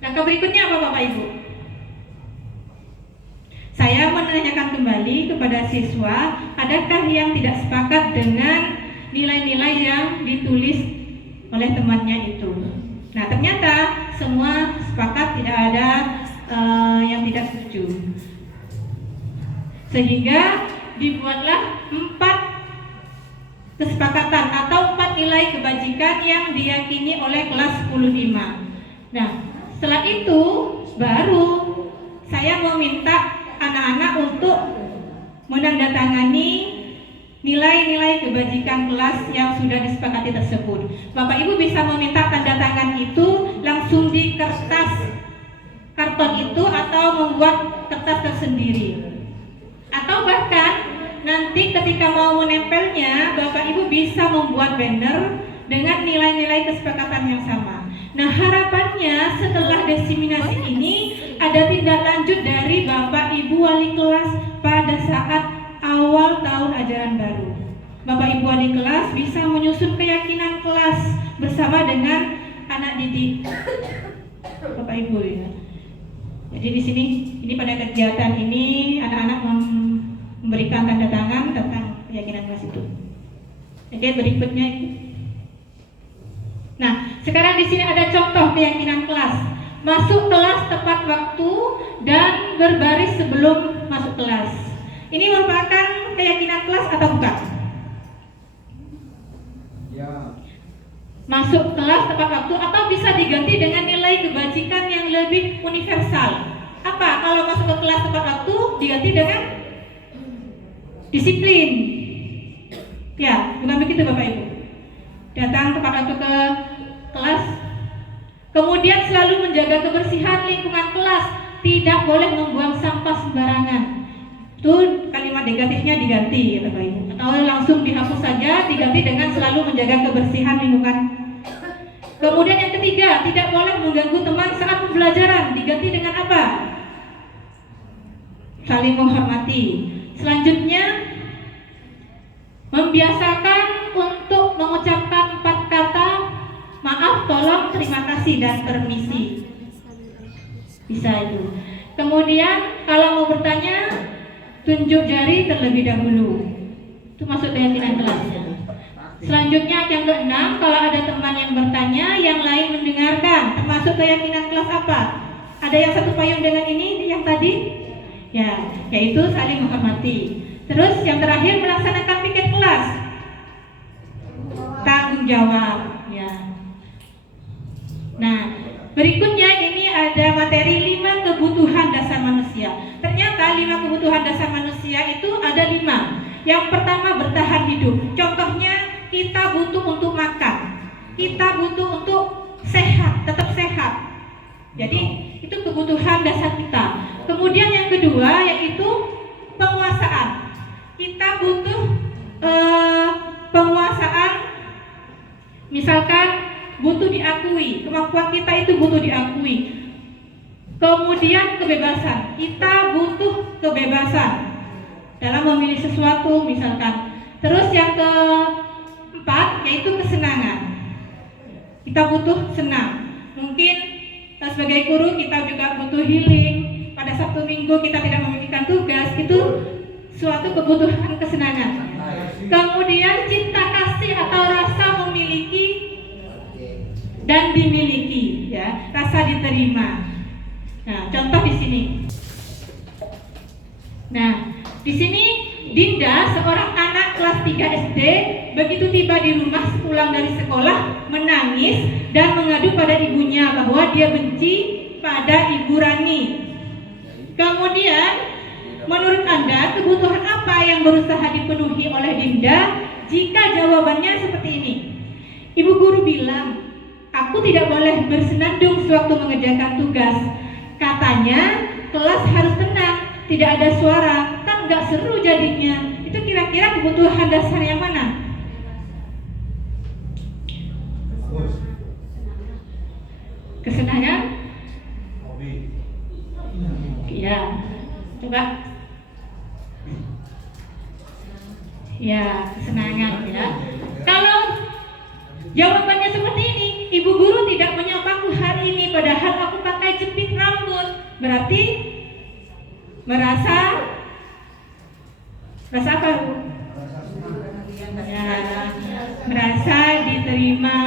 Langkah berikutnya apa Bapak Ibu? Saya menanyakan kembali kepada siswa, adakah yang tidak sepakat dengan nilai-nilai yang ditulis oleh temannya itu? Nah, ternyata semua sepakat, tidak ada yang tidak setuju. Sehingga dibuatlah 4 kesepakatan atau 4 nilai kebajikan yang diyakini oleh kelas 10-5. Nah, setelah itu baru saya meminta anak-anak untuk menandatangani nilai-nilai kebajikan kelas yang sudah disepakati tersebut. Bapak Ibu bisa meminta tanda tangan itu langsung di kertas karton itu atau membuat kertas tersendiri. Atau bahkan nanti ketika mau menempelnya, Bapak Ibu bisa membuat banner dengan nilai-nilai kesepakatan yang sama. Nah, harapannya setelah diseminasi ini ada tindak lanjut dari Bapak Ibu wali kelas pada saat awal tahun ajaran baru. Bapak Ibu wali kelas bisa menyusun keyakinan kelas bersama dengan anak didik Bapak Ibu ya. Jadi di sini ini pada kegiatan ini anak-anak memberikan tanda tangan tentang keyakinan kelas itu. Oke, berikutnya. Nah, sekarang di sini ada contoh keyakinan kelas. Masuk kelas tepat waktu dan berbaris sebelum masuk kelas. Ini merupakan keyakinan kelas atau bukan? Ya. Masuk kelas tepat waktu atau bisa diganti dengan nilai kebajikan yang lebih universal. Apa? Kalau masuk ke kelas tepat waktu diganti dengan disiplin. Ya, bukan begitu Bapak Ibu? Datang tepat waktu ke kelas. Kemudian selalu menjaga kebersihan lingkungan kelas, tidak boleh membuang sampah sembarangan. Itu kalimat negatifnya diganti ya Bapak Ibu. Atau langsung dihapus saja, diganti dengan selalu menjaga kebersihan lingkungan. Kemudian yang ketiga, tidak boleh mengganggu teman saat pembelajaran, diganti dengan apa? Saling menghormati. Selanjutnya, membiasakan untuk mengucapkan 4 kata maaf, tolong, terima kasih, dan permisi. Bisa itu. Kemudian kalau mau bertanya, tunjuk jari terlebih dahulu. Itu masuk keyakinan kelas. Selanjutnya yang ke-6, kalau ada teman yang bertanya, yang lain mendengarkan. Termasuk keyakinan kelas apa? Ada yang satu payung dengan ini, yang tadi? Ya, yaitu saling menghormati. Terus yang terakhir, melaksanakan piket kelas. Tanggung jawab. Ya. Nah, berikutnya ini ada materi 5 kebutuhan dasar manusia. Ternyata 5 kebutuhan dasar manusia itu ada 5. Yang pertama, bertahan hidup. Contohnya, kita butuh untuk makan, kita butuh untuk sehat, tetap sehat. Jadi itu kebutuhan dasar kita. Kemudian yang kedua yaitu penguasaan. Kita butuh penguasaan, misalkan butuh diakui, kemampuan kita itu butuh diakui. Kemudian kebebasan, kita butuh kebebasan dalam memilih sesuatu misalkan. Terus yang keempat yaitu kesenangan. Kita butuh senang. Mungkin sebagai guru kita juga butuh healing. Pada Sabtu Minggu kita tidak memikirkan tugas, itu suatu kebutuhan kesenangan. Kemudian cinta kasih atau rasa memiliki dan dimiliki, ya, rasa diterima. Nah, contoh di sini. Nah, di sini Dinda, seorang anak kelas 3 SD, begitu tiba di rumah pulang dari sekolah, menangis dan mengadu pada ibunya bahwa dia benci pada Ibu Rani. Kemudian, menurut Anda, kebutuhan apa yang berusaha dipenuhi oleh Dinda jika jawabannya seperti ini? Ibu guru bilang, aku tidak boleh bersenandung sewaktu mengerjakan tugas. Katanya, kelas harus tenang, tidak ada suara, kan nggak seru jadinya. Itu kira-kira kebutuhan dasar yang mana? Kesenangan? Ya, coba. Ya, kesenangan ya. Kalau jawabannya seperti ini, ibu guru tidak menyapaku hari ini padahal aku pakai jepit rambut. Berarti merasa apa, Bu? Ya, merasa diterima,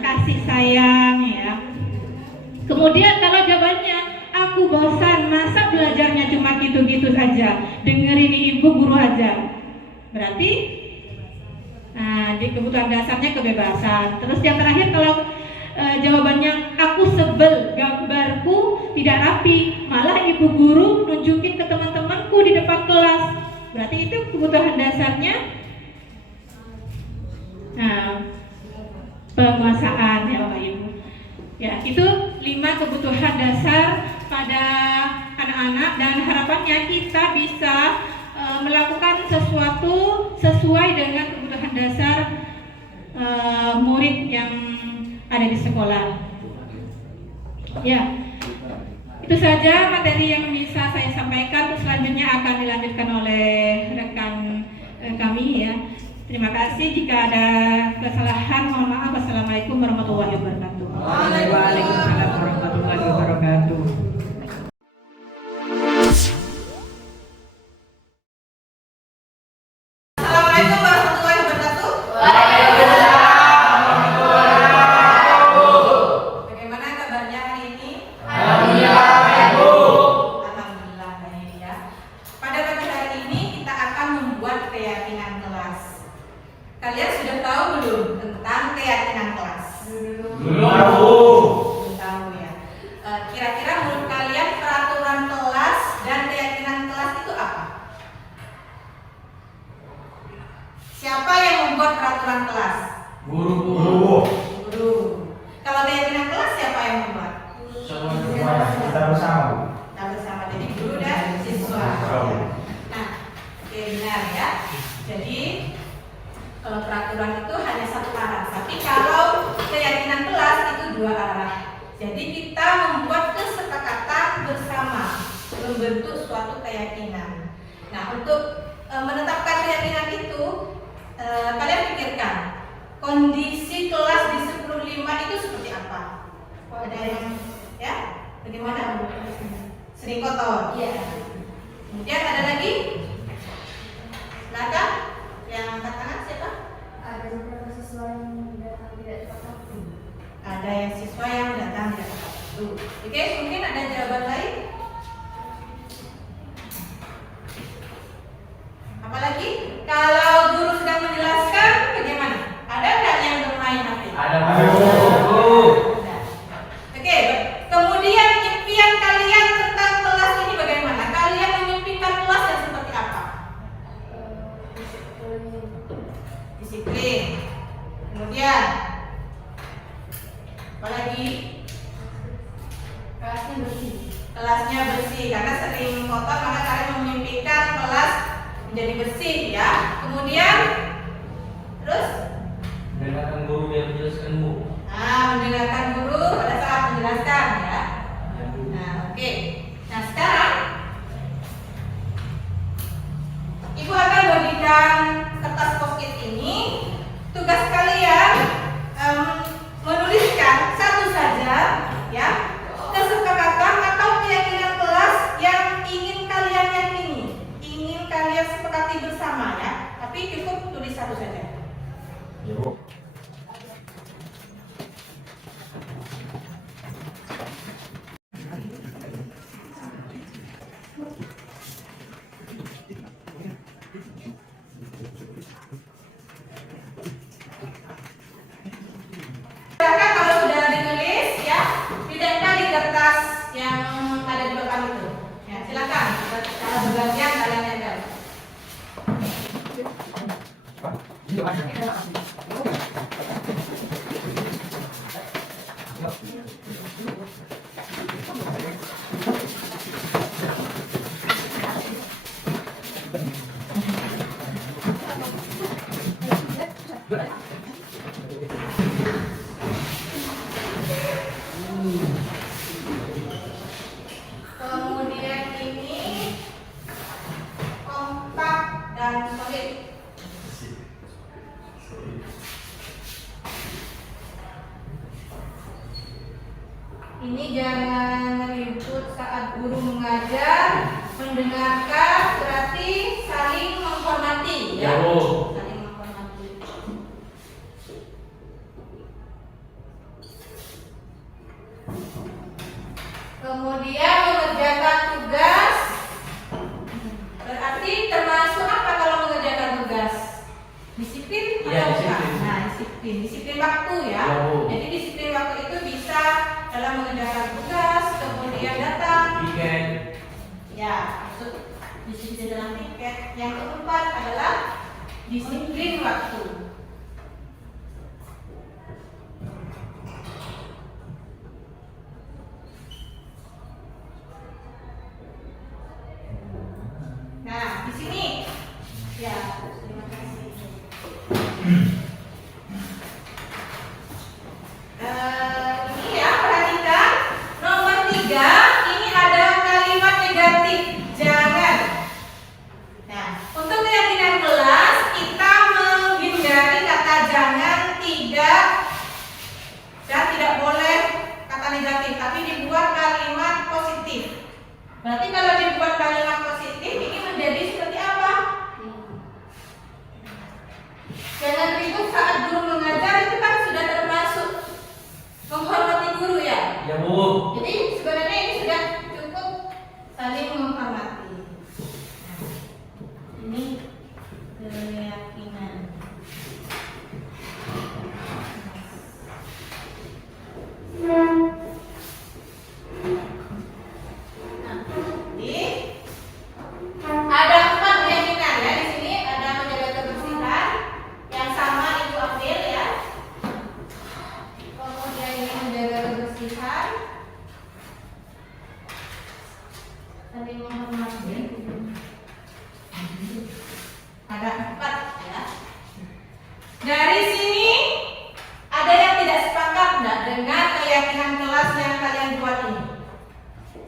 kasih sayang ya. Kemudian kalau jawabannya aku bosan, masa belajarnya cuma gitu-gitu saja, dengerin ibu guru aja. Berarti di kebutuhan dasarnya kebebasan. Terus yang terakhir kalau jawabannya aku sebel, gambarku tidak rapi, malah ibu guru nunjukin ke teman-temanku di depan kelas. Berarti itu kebutuhan dasarnya penguasaan ya Bapak Ibu. Ya, itu 5 kebutuhan dasar pada anak-anak dan harapannya kita bisa melakukan sesuatu sesuai dengan kebutuhan dasar murid yang ada di sekolah. Ya, itu saja materi yang bisa saya sampaikan. Selanjutnya akan dilanjutkan oleh rekan kami ya. Terima kasih. Jika ada kesalahan mohon maaf. Wassalamualaikum warahmatullahi wabarakatuh. Waalaikumsalam warahmatullahi wabarakatuh. Assalamualaikum warahmatullahi wabarakatuh. Bagaimana kabarnya hari ini? Alhamdulillah baik ya. Pada pagi hari ini kita akan membuat keyakinan kelas. Kalian sudah tahu belum tentang keyakinan kelas? Belum tahu ya. Kira-kira menurut kalian peraturan kelas dan keyakinan kelas itu apa? Siapa yang membuat peraturan kelas? Guru. Kalau keyakinan kelas siapa yang membuat? Kita bersama. Kita bersama. Jadi guru dan siswa. Nah, oke, benar ya. Jadi kalau peraturan itu hanya satu arah, tapi kalau keyakinan kelas itu 2 arah. Jadi kita membuat kesepakatan bersama, membentuk suatu keyakinan. Nah, untuk menetapkan keyakinan itu, kalian pikirkan kondisi kelas di 10.5 itu seperti apa? Ada yang ya? Bagaimana? Sering kotor. Iya. Kemudian ada lagi? Silakan. Yang angkat tangan siapa? Ada beberapa siswa yang datang tidak tepat waktu. Ada yang siswa yang datang tidak tepat waktu. Oke, mungkin ada jawaban lain? Apalagi kalau guru sedang menjelaskan bagaimana? Ada nggak yang bermain HP? Ada. Oke, kemudian impian kalian tentang kelas ini bagaimana? Kalian memimpikan kelas yang seperti apa? Disiplin. Kemudian apalagi? Kelasnya bersih. Kelasnya bersih, karena sering kotor maka kalian memimpikan kelas menjadi bersih ya. Kemudian terus Mendengarkan guru yang menjelaskan Bu. mendengarkan guru pada saat menjelaskan ya. Nah, oke. Nah, sekarang Ibu akan bagikan kertas post-it ini. Tugas kalian menuliskan satu saja ya, kesepakatan atau keyakinan kelas yang ingin kalian yakini, ingin kalian sepakati bersama ya. Tapi cukup tulis satu saja. Ya, Bu. Silakan kalau sudah ditulis ya, ditempel di kertas yang ada di depan itu. Ya, silakan. Cara bergantian kalian tempel. Kemudian ini kompak dan solid. Ini jangan ribut saat guru mengajar, mendengarkan berarti saling menghormati ya. Saling menghormati. Kemudian mengerjakan tugas. Berarti termasuk apa kalau mengerjakan tugas? Disiplin atau bukan? Nah, disiplin waktu ya. Jadi disiplin waktu itu bisa dalam mengerjakan tugas, kemudian datang. Ya, maksud disiplin dalam tiket. Yang keempat adalah disiplin waktu. Nah, di sini ya, terima kasih. Ini ya, perhatikan nomor 3, ini ada kalimat negatif, jangan. Nah, untuk keyakinan kelas kita menghindari kata jangan, tidak, dan tidak boleh kata negatif, tapi dibuat kalimat positif. Berarti kalau dibuat kalimat positif ini menjadi seperti apa? Jangan ribut saat guru mengajar, itu kan sudah termasuk menghormati guru ya? Ya Bu. Jadi sebenarnya ini sudah cukup saling menghormati. Nah, ini keyakinan. Ada 4 keyakinan ya di sini, ada menjaga kebersihan yang sama Ibu ambil ya. Kemudian ini menjaga kebersihan, saling menghormati. Ada 4 ya. Dari sini ada yang tidak sepakat enggak dengan keyakinan kelas yang kalian buat ini?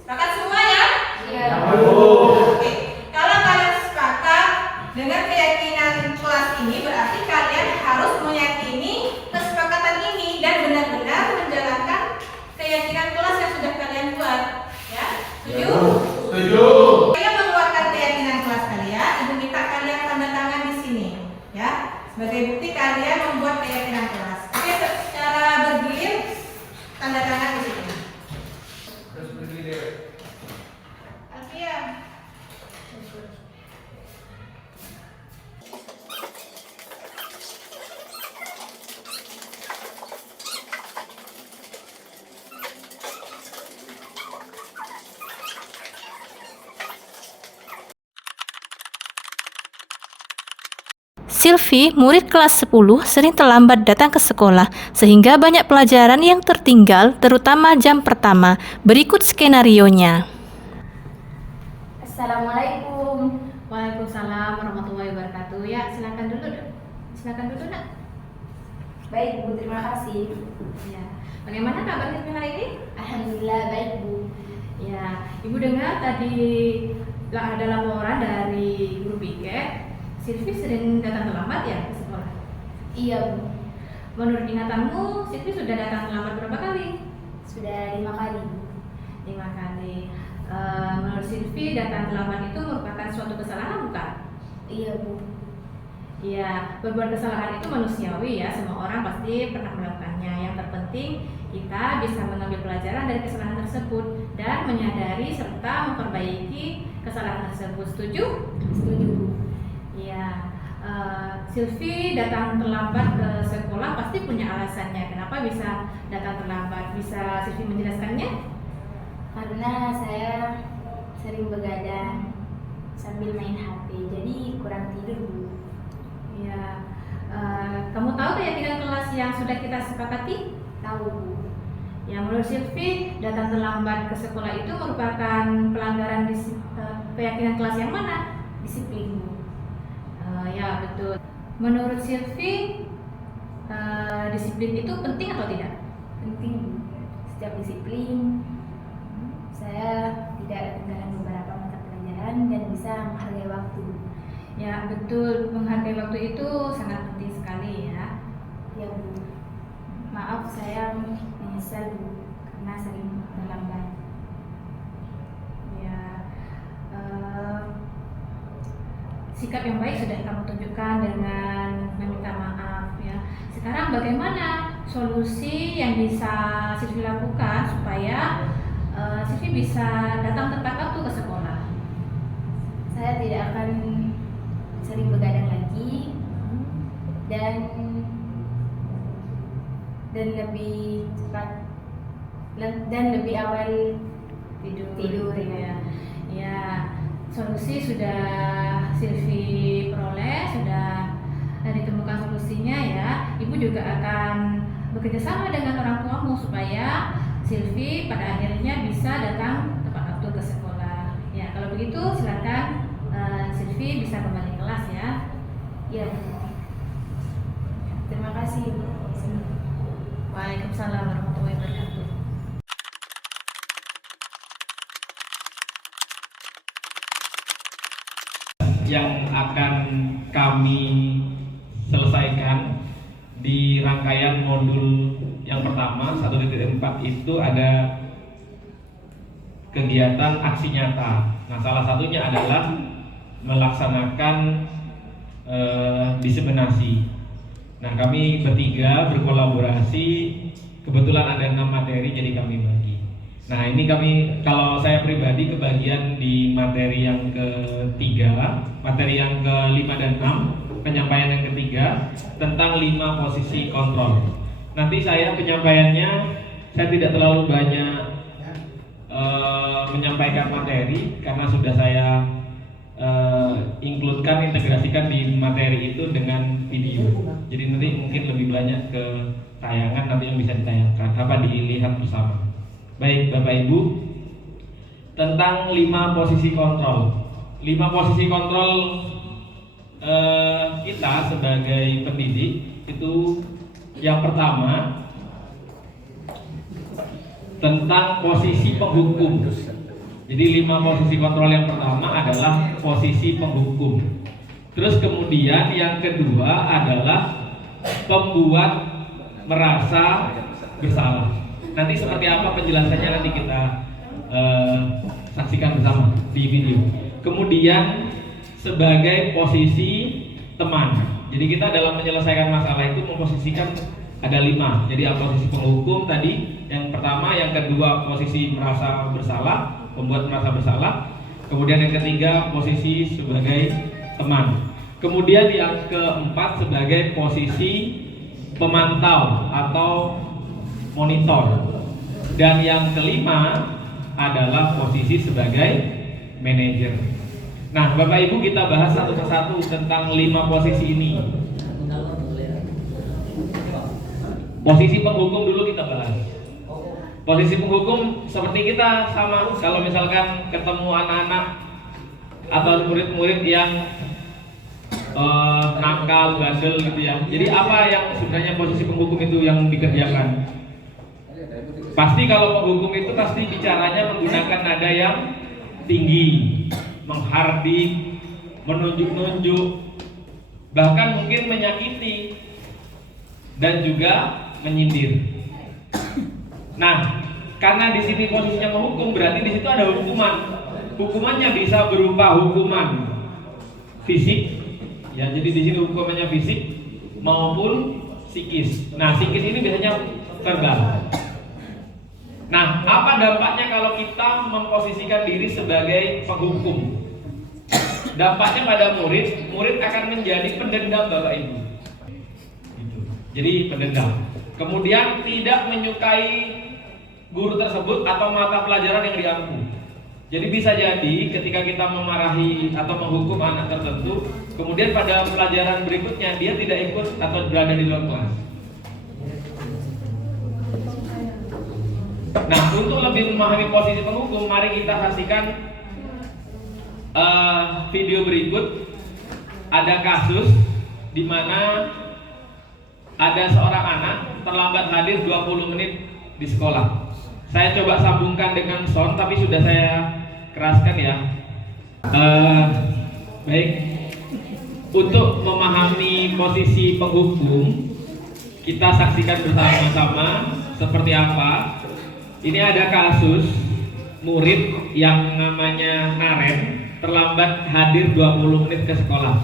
Sepakat semua ya? Iya. Oke. Kalau kalian sepakat dengan keyakinan kelas ini, berarti kalian harus meyakini kesepakatan ini dan benar-benar menjalankan keyakinan kelas yang sudah kalian buat. Ya, setuju? Setuju. Saya mengeluarkan keyakinan kelas kalian, Ibu minta kalian tanda tangan di sini, ya, sebagai bukti kalian membuat keyakinan kelas. Oke, secara bergilir tanda tangan di sini. Terus berdiri. Alfian. Silvi, murid kelas 10, sering terlambat datang ke sekolah, sehingga banyak pelajaran yang tertinggal, terutama jam pertama. Berikut skenarionya. Assalamualaikum. Waalaikumsalam warahmatullahi wabarakatuh. Ya, silakan dulu. Silakan dulu, Nak. Baik Bu, terima kasih. Ya. Bagaimana kabar Silvi hari ini? Alhamdulillah baik Bu. Ya, Ibu dengar tadi ada laporan dari guru piket. Silvi sering datang terlambat ya ke sekolah? Iya Bu, Menurut ingatanmu, Silvi sudah datang terlambat berapa kali? sudah 5 kali Bu. 5 kali. Menurut Silvi, datang terlambat itu merupakan suatu kesalahan bukan? Iya Bu. Iya, berbuat kesalahan itu manusiawi ya, semua orang pasti pernah melakukannya. Yang terpenting kita bisa mengambil pelajaran dari kesalahan tersebut dan menyadari serta memperbaiki kesalahan tersebut. Setuju? Setuju Bu. Iya. Silvi datang terlambat ke sekolah pasti punya alasannya. Kenapa bisa datang terlambat? Bisa Silvi menjelaskannya? Karena saya sering begadang sambil main HP, jadi kurang tidur Bu. Iya. Kamu tahu keyakinan kelas yang sudah kita sepakati? Tahu Bu. Ya, menurut Silvi, datang terlambat ke sekolah itu merupakan pelanggaran keyakinan kelas yang mana? Disiplin Bu. Ya, betul. Menurut Silvi, disiplin itu penting atau tidak? Penting. Setiap disiplin, saya tidak ketinggalan beberapa mata pelajaran dan bisa menghargai waktu. Ya betul, menghargai waktu itu sangat penting sekali ya. Ya Bu, maaf saya menyesal Bu karena sering terlambat. Ya, sikap yang baik sudah kamu tunjukkan dengan meminta maaf ya. Sekarang bagaimana solusi yang bisa Sylvie lakukan supaya Sylvie bisa datang tepat waktu ke sekolah? Saya tidak akan sering begadang lagi dan lebih cepat dan lebih awal tidur ya. Ya, solusi sudah Sylvie peroleh, sudah ditemukan solusinya ya. Ibu juga akan bekerja sama dengan orang tuamu supaya Sylvie pada akhirnya bisa datang tepat waktu ke sekolah. Ya, kalau begitu silakan Sylvie bisa kembali kelas ya. Ya. Terima kasih Ibu. Waalaikumsalam warahmatullahi wabarakatuh. Yang akan kami selesaikan di rangkaian modul yang pertama 1.4 itu ada kegiatan aksi nyata. Nah, salah satunya adalah melaksanakan diseminasi. Nah, kami bertiga berkolaborasi, kebetulan ada 6 materi jadi kami bagi. Nah, ini kami, kalau saya pribadi kebagian di materi yang ketiga, materi yang ke-5 dan 6, penyampaian yang ketiga tentang 5 posisi kontrol. Nanti saya penyampaiannya saya tidak terlalu banyak menyampaikan materi karena sudah saya integrasikan di materi itu dengan video. Jadi nanti mungkin lebih banyak ke tayangan nanti yang bisa ditayangkan dilihat bersama. Baik Bapak Ibu, tentang 5 posisi kontrol. 5 posisi kontrol kita sebagai pendidik itu yang pertama tentang posisi penghukum. Jadi 5 posisi kontrol yang pertama adalah posisi penghukum. Terus kemudian yang kedua adalah pembuat merasa bersalah. Nanti seperti apa penjelasannya nanti kita saksikan bersama di video. Kemudian sebagai posisi teman. Jadi kita dalam menyelesaikan masalah itu memposisikan ada 5. Jadi posisi penghukum tadi yang pertama, yang kedua posisi merasa bersalah, pembuat merasa bersalah. Kemudian yang ketiga posisi sebagai teman. Kemudian yang keempat sebagai posisi pemantau atau monitor. Dan yang kelima adalah posisi sebagai manajer. Nah, Bapak Ibu kita bahas satu persatu tentang 5 posisi ini. Posisi penghukum dulu kita bahas. Posisi penghukum seperti kita sama, kalau misalkan ketemu anak-anak atau murid-murid yang nakal, bandel gitu ya. Jadi apa yang sebenarnya posisi penghukum itu yang dikerjakan? Pasti kalau penghukum itu pasti bicaranya menggunakan nada yang tinggi, menghardik, menunjuk-nunjuk, bahkan mungkin menyakiti dan juga menyindir. Nah, karena di sini posisinya menghukum, berarti di situ ada hukuman. Hukumannya bisa berupa hukuman fisik, ya. Jadi di sini hukumannya fisik maupun psikis. Nah, psikis ini biasanya verbal. Nah, apa dampaknya kalau kita memposisikan diri sebagai penghukum? Dampaknya pada murid akan menjadi pendendam Bapak Ibu. Jadi pendendam. Kemudian tidak menyukai guru tersebut atau mata pelajaran yang diampu. Jadi bisa jadi ketika kita memarahi atau menghukum anak tertentu, kemudian pada pelajaran berikutnya dia tidak ikut atau berada di luar kelas. Nah, untuk lebih memahami posisi penghukum, mari kita saksikan video berikut. Ada kasus di mana ada seorang anak terlambat hadir 20 menit di sekolah. Saya coba sambungkan dengan sound tapi sudah saya keraskan ya. Baik, untuk memahami posisi penghukum, kita saksikan bersama-sama seperti apa. Ini ada kasus murid yang namanya Naren terlambat hadir 20 menit ke sekolah.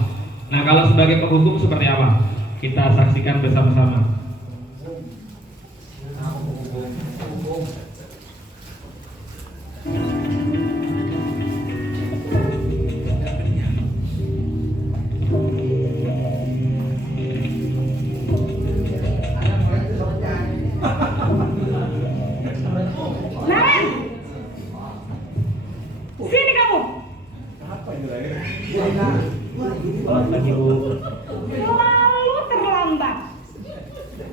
Nah, kalau sebagai penghukum seperti apa? Kita saksikan bersama-sama. Naren, sini kamu. Selalu terlambat.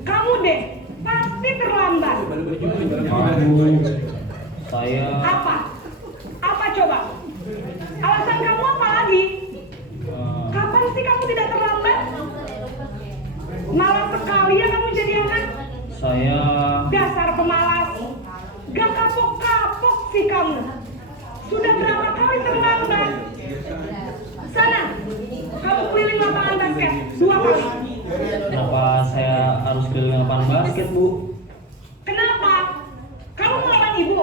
Kamu deh, pasti terlambat. Saya Apa? Apa coba? Alasan kamu apa lagi? Kapan sih kamu tidak terlambat? Malas sekali ya kamu jadi anak. saya Dasar pemalas. Gak kapok-kapok sih kamu. Sudah berapa kali terlambat? Sana, kamu keliling lapangan basket 2 kali. kenapa saya harus keliling lapangan basket, Bu? Kenapa? Kamu melawan ibu?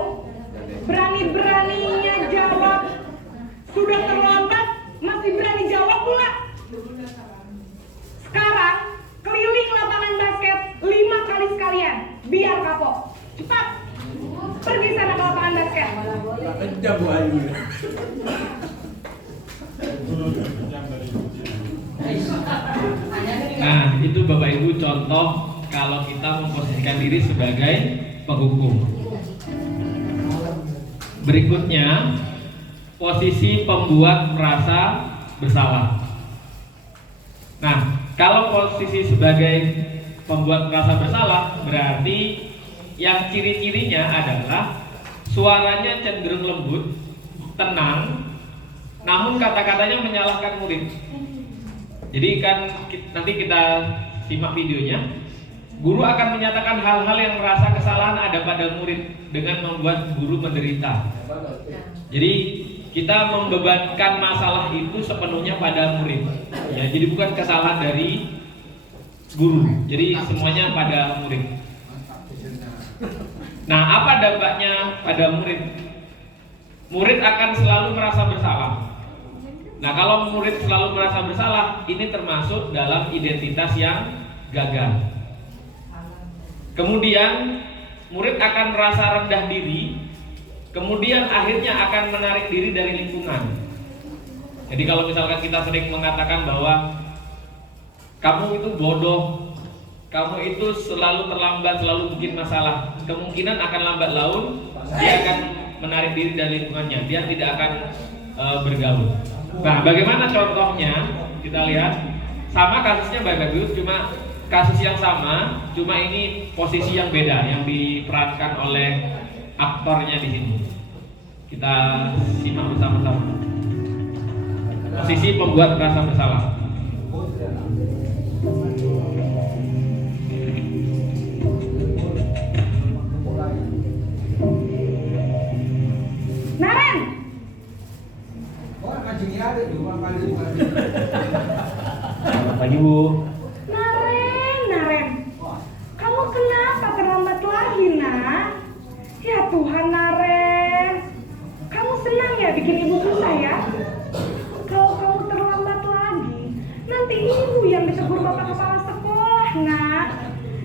Berani-beraninya jawab. Sudah terlambat, masih berani jawab pula. Sekarang, keliling lapangan basket 5 kali sekalian. Biar kapok. Cepat. Pergi sana ke lapangan basket. Nah, itu Bapak Ibu contoh kalau kita memposisikan diri sebagai penghukum. Berikutnya, posisi pembuat merasa bersalah. Nah, kalau posisi sebagai pembuat merasa bersalah, berarti yang ciri-cirinya adalah suaranya cenderung lembut, tenang, namun kata-katanya menyalahkan murid. Jadi kan nanti kita simak videonya. Guru akan menyatakan hal-hal yang merasa kesalahan ada pada murid dengan membuat guru menderita. Jadi kita membebankan masalah itu sepenuhnya pada murid. Ya, jadi bukan kesalahan dari guru. Jadi semuanya pada murid. Nah, apa dampaknya pada murid? Murid akan selalu merasa bersalah. Nah, kalau murid selalu merasa bersalah, ini termasuk dalam identitas yang gagal. Kemudian murid akan merasa rendah diri, kemudian akhirnya akan menarik diri dari lingkungan. Jadi kalau misalkan kita sering mengatakan bahwa kamu itu bodoh, kamu itu selalu terlambat, selalu bikin masalah, kemungkinan akan lambat laun dia akan menarik diri dari lingkungannya, dia tidak akan bergaul. Nah, bagaimana contohnya? Kita lihat sama kasusnya bagus, cuma kasus yang sama, cuma ini posisi yang beda yang diperankan oleh aktornya di sini. Kita simak bersama-sama. Posisi pembuat merasa bersalah. Naren, Selamat pagi, Bu. Naren, kamu kenapa terlambat lagi, nak? Ya Tuhan, Naren, kamu senang ya bikin ibu susah ya? Kalau kamu terlambat lagi, nanti ibu yang ditegur bapak kepala sekolah, nak.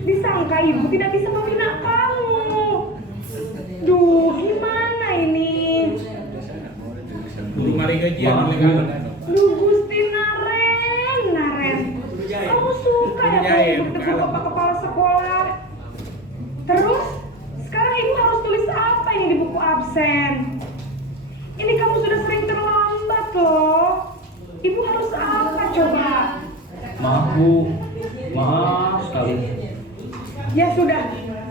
Disangka ibu tidak bisa membina kamu. Duh, gimana ini? Guru mari gajian Duh, Gusti Naren, kamu suka ya kalau ditegur bapak kepala sekolah? Terus, sekarang ibu harus tulis apa yang di buku absen? Ini kamu sudah sering terlambat loh. Ibu harus apa coba? Maaf, Bu. Maaf sekali. Ya sudah,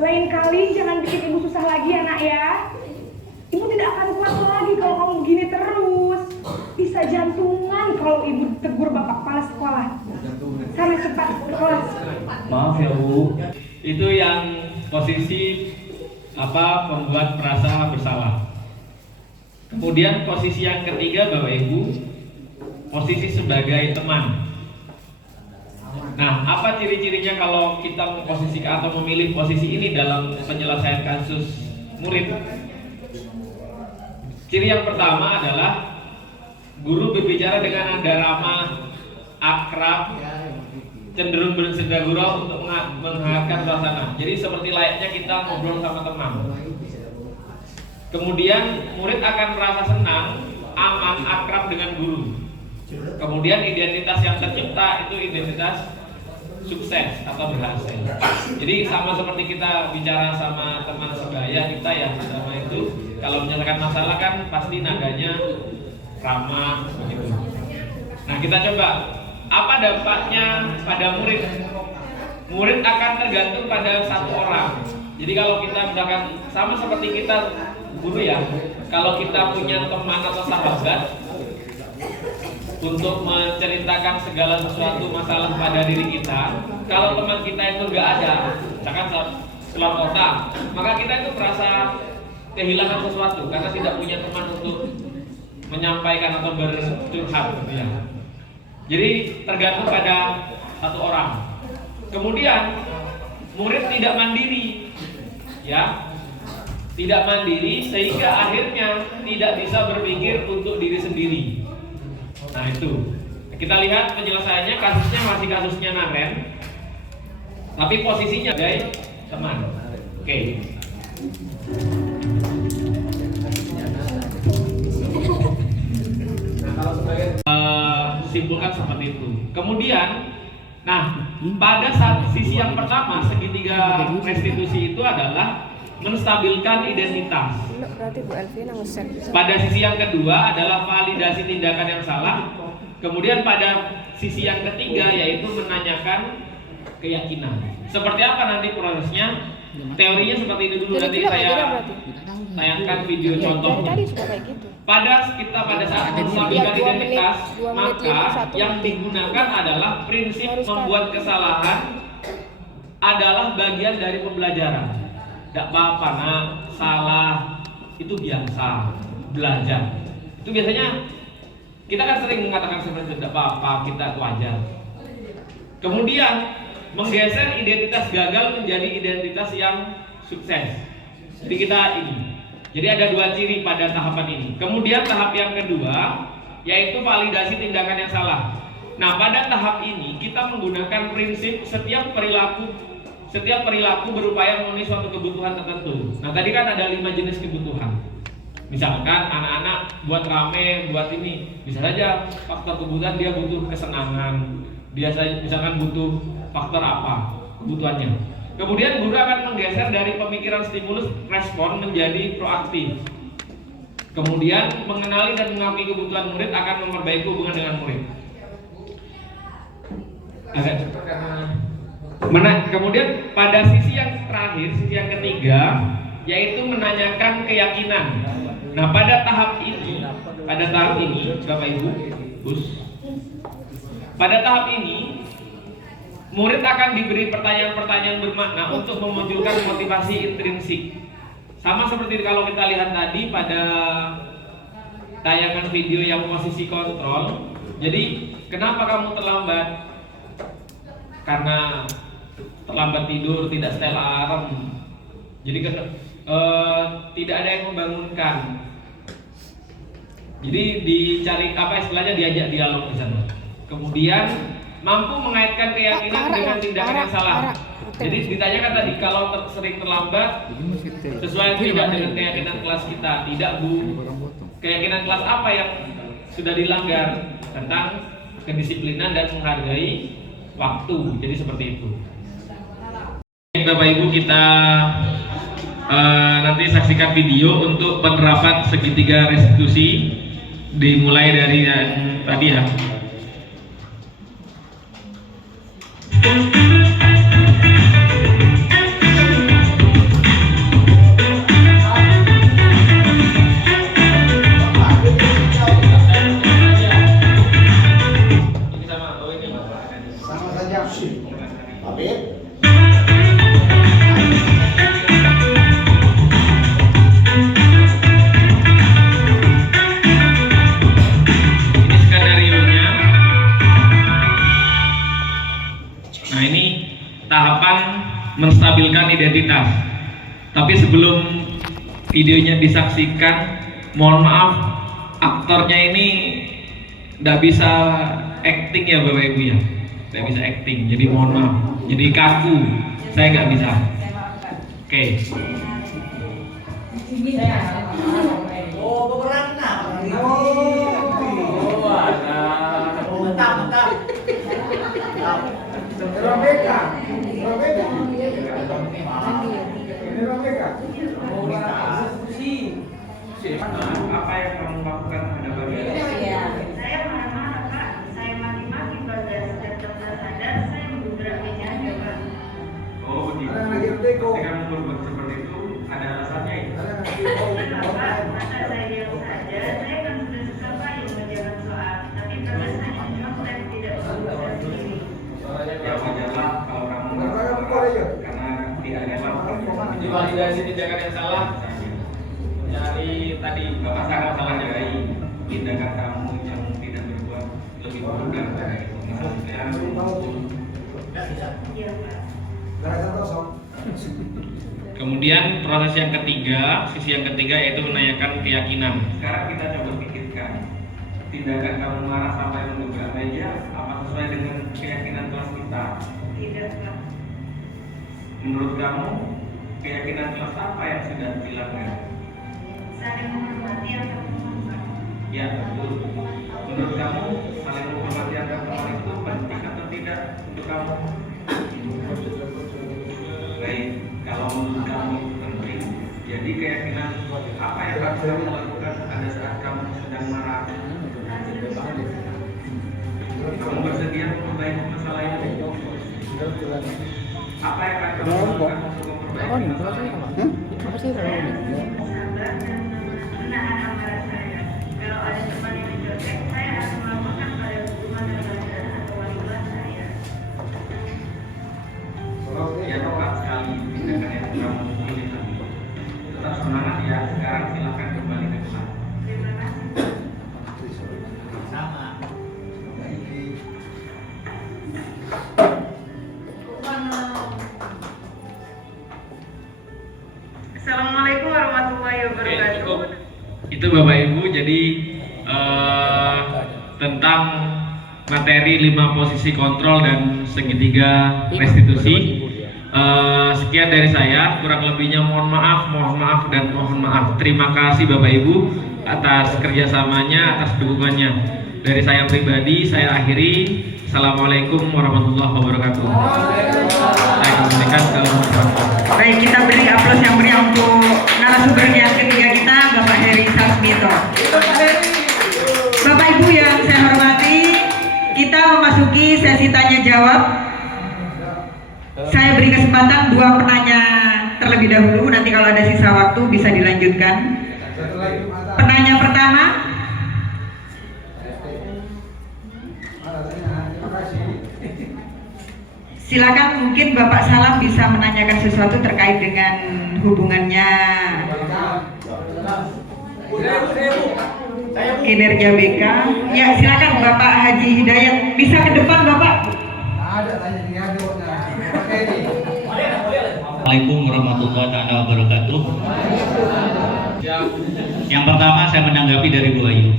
lain kali jangan bikin ibu susah lagi ya, nak ya. Ibu tidak akan kuat lagi kalau kamu begini terus. Bisa jantungan kalau ibu tegur bapak kepala sekolah. Sana cepat ke kelas. Maaf ya Bu. Itu yang posisi membuat merasa bersalah. Kemudian posisi yang ketiga Bapak Ibu, posisi sebagai teman. Nah, apa ciri-cirinya kalau kita memposisikan atau memilih posisi ini dalam penyelesaian kasus murid? Ciri yang pertama adalah guru berbicara dengan nada ramah, akrab, cenderung bersenda gurau untuk menghangatkan suasana. Jadi seperti layaknya kita ngobrol sama teman. Kemudian murid akan merasa senang, aman, akrab dengan guru. Kemudian identitas yang tercipta itu identitas sukses atau berhasil. Jadi sama seperti kita bicara sama teman sebaya kita ya, sama itu kalau menyelesaikan masalah kan pasti nadanya ramah begitu. Nah, kita coba apa dampaknya pada murid? Murid akan tergantung pada satu orang. Jadi kalau kita misalkan sama seperti kita guru ya, kalau kita punya teman atau sahabat untuk menceritakan segala sesuatu masalah pada diri kita, kalau teman kita itu nggak ada, misalkan keluar kota, maka kita itu merasa kehilangan sesuatu karena tidak punya teman untuk menyampaikan atau bercurhat gitu ya. Jadi tergantung pada satu orang. Kemudian murid tidak mandiri, ya, tidak mandiri sehingga akhirnya tidak bisa berpikir untuk diri sendiri. Nah itu, kita lihat penyelesaiannya, kasusnya masih kasusnya Naren, tapi posisinya sebagai teman. Oke. Simpulkan seperti itu. Kemudian, nah pada saat sisi yang pertama segitiga restitusi itu adalah menstabilkan identitas. Pada sisi yang kedua adalah validasi tindakan yang salah. Kemudian pada sisi yang ketiga yaitu menanyakan keyakinan. Seperti apa nanti prosesnya? Teorinya seperti ini dulu, nanti saya tayangkan video contohnya. Pada saat menstabilkan identitas, maka yang digunakan adalah prinsip membuat kesalahan adalah bagian dari pembelajaran. Tidak apa-apa nak, salah itu biasa, belajar. Itu biasanya kita kan sering mengatakan seperti itu, tidak apa-apa, kita wajar. Kemudian menggeser identitas gagal menjadi identitas yang sukses. Jadi kita ini. Jadi ada dua ciri pada tahapan ini. Kemudian tahap yang kedua yaitu validasi tindakan yang salah. Nah, pada tahap ini kita menggunakan prinsip setiap perilaku berupaya memenuhi suatu kebutuhan tertentu. Nah, tadi kan ada 5 jenis kebutuhan. Misalkan anak-anak buat rame, buat ini, bisa saja faktor kebutuhan dia butuh kesenangan. Dia misalkan butuh faktor apa kebutuhannya. Kemudian guru akan menggeser dari pemikiran stimulus respon menjadi proaktif. Kemudian mengenali dan mengakui kebutuhan murid akan memperbaiki hubungan dengan murid. Agak cepat karena kemudian pada sisi yang terakhir, sisi yang ketiga, yaitu menanyakan keyakinan. Nah, pada tahap ini, Bapak Ibu, Gus, pada tahap ini murid akan diberi pertanyaan-pertanyaan bermakna untuk memunculkan motivasi intrinsik. Sama seperti kalau kita lihat tadi pada tayangan video yang posisi kontrol. Jadi, kenapa kamu terlambat? Karena terlambat tidur, tidak setel alarm. Jadi tidak ada yang membangunkan. Jadi dicari istilahnya diajak dialog di sana. Kemudian mampu mengaitkan keyakinan dengan tindakan yang salah. Jadi ditanyakan tadi kalau sering terlambat sesuai tidak dengan keyakinan kelas kita. Tidak Bu. Keyakinan kelas apa yang sudah dilanggar tentang kedisiplinan dan menghargai waktu. Jadi seperti itu. Bapak Ibu, kita nanti saksikan video untuk penerapan segitiga restitusi dimulai dari tadi ya. menstabilkan identitas. Tapi sebelum videonya disaksikan, mohon maaf, aktornya ini tidak bisa acting ya Bapak Ibu ya, tidak bisa acting, jadi mohon maaf, jadi kaku, saya nggak bisa. Oke. Apa yang kamu lakukan terhadap dia? Saya marah-marah Pak, saya maki-maki pada setiap dokter sadar, saya mengubrak mejanya Pak. Oh begitu. Ketika kamu berbuat seperti itu, ada alasannya itu? Pak, masa saya diam saja, saya kan sudah susah payah menjaga soal, tapi pada saya nyontek tidak berubah diri. Ya wajarlah kalau kamu karena tidak ada validasi tindakan yang salah. Dari tadi Bapak sangat salah jagai tindakan kamu yang tidak berbuat lebih buruk daripada itu. Kemudian proses yang ketiga, sisi yang ketiga yaitu menanyakan keyakinan. Sekarang kita coba pikirkan, tindakan kamu marah sampai menggugah meja, apa sesuai dengan keyakinan kelas kita? Tidak Pak. Menurut kamu, keyakinan kelas apa yang sudah dilanggar? Saling menghormati atau menghormat. Ya betul. Menurut kamu saling menghormati antar teman itu penting atau tidak untuk kamu? Baik, kalau menurut kamu itu penting, jadi keyakinan apa yang harus kamu lakukan pada saat kamu sedang marah? Kamu bersedia memperbaiki masalah ini? Apa yang akan kamu lakukan untuk memperbaiki masalah ini? Sabar dan menahan amarah saya. Kalau ada teman yang mencontek, saya akan melaporkan pada hukuman pelajaran atau wali kelas saya. Ya tepat sekali tindakan yang kamu pilih tadi. Tetap semangat ya. Sekarang silakan kembali ke kelas. Terima kasih. Sama. Assalamualaikum warahmatullahi wabarakatuh. Itu Bapak Ibu, jadi tentang materi 5 posisi kontrol dan segitiga restitusi. Sekian dari saya, kurang lebihnya mohon maaf dan mohon maaf. Terima kasih Bapak Ibu atas kerjasamanya, atas dukungannya. Dari saya pribadi, saya akhiri. Assalamualaikum warahmatullahi wabarakatuh. Saya kembalikan ke Baik, kita beri aplaus yang meriah untuk narasumber yang ketiga kita, Bapak Heri Sasmito. Bapak Ibu yang saya hormati, kita memasuki sesi tanya jawab. Saya beri kesempatan 2 penanya terlebih dahulu, nanti kalau ada sisa waktu bisa dilanjutkan. Penanya pertama. Silakan, mungkin Bapak Salam bisa menanyakan sesuatu terkait dengan hubungannya kinerja BK. Ya, silakan Bapak Haji Hidayat, bisa ke depan Bapak. Assalamualaikum warahmatullahi wabarakatuh. Yang pertama saya menanggapi dari Bu Ayu,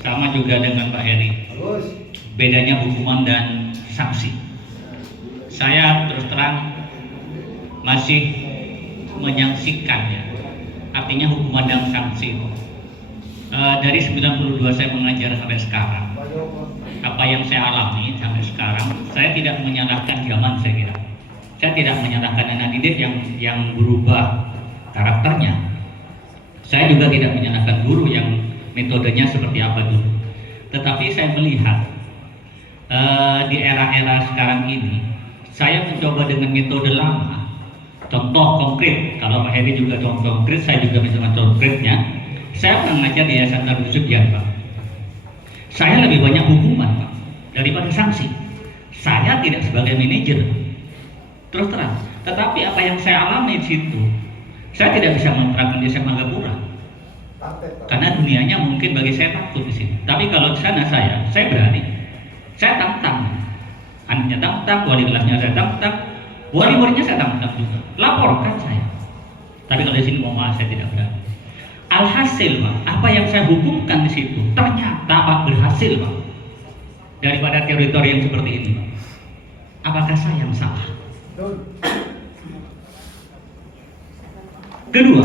sama juga dengan Pak Heri. Bedanya hukuman dan sanksi. Saya terus terang masih menyaksikan ya, artinya hukuman dan sanksi. Dari 92 saya mengajar sampai sekarang, apa yang saya alami sampai sekarang, saya tidak menyalahkan zaman, saya kira. Saya tidak menyalahkan anak didik yang berubah karakternya. Saya juga tidak menyalahkan guru yang metodenya seperti apa dulu. Tetapi saya melihat di era-era sekarang ini, saya mencoba dengan metode lama. Contoh konkret, kalau Pak Heri juga contoh konkret, saya juga misalnya konkretnya. Saya mengajar di Yayasan Darul Sudian, Pak. Saya lebih banyak hukuman, Pak, daripada sanksi. Saya tidak sebagai manajer, terus terang. Tetapi apa yang saya alami di situ, saya tidak bisa menerapkan di SMA Gapura. Karena dunianya mungkin bagi saya takut di sini. Tapi kalau di sana saya berani. Saya tantang. Anaknya tantang, wali kelasnya saya tantang, Wali-walinya saya tangkap juga, laporkan saya. Tapi kalau di sini mohon maaf saya tidak berani. Alhasil Pak, apa yang saya hukumkan di situ ternyata Pak berhasil Pak. Daripada teritori yang seperti ini Pak. Apakah saya yang salah? Kedua,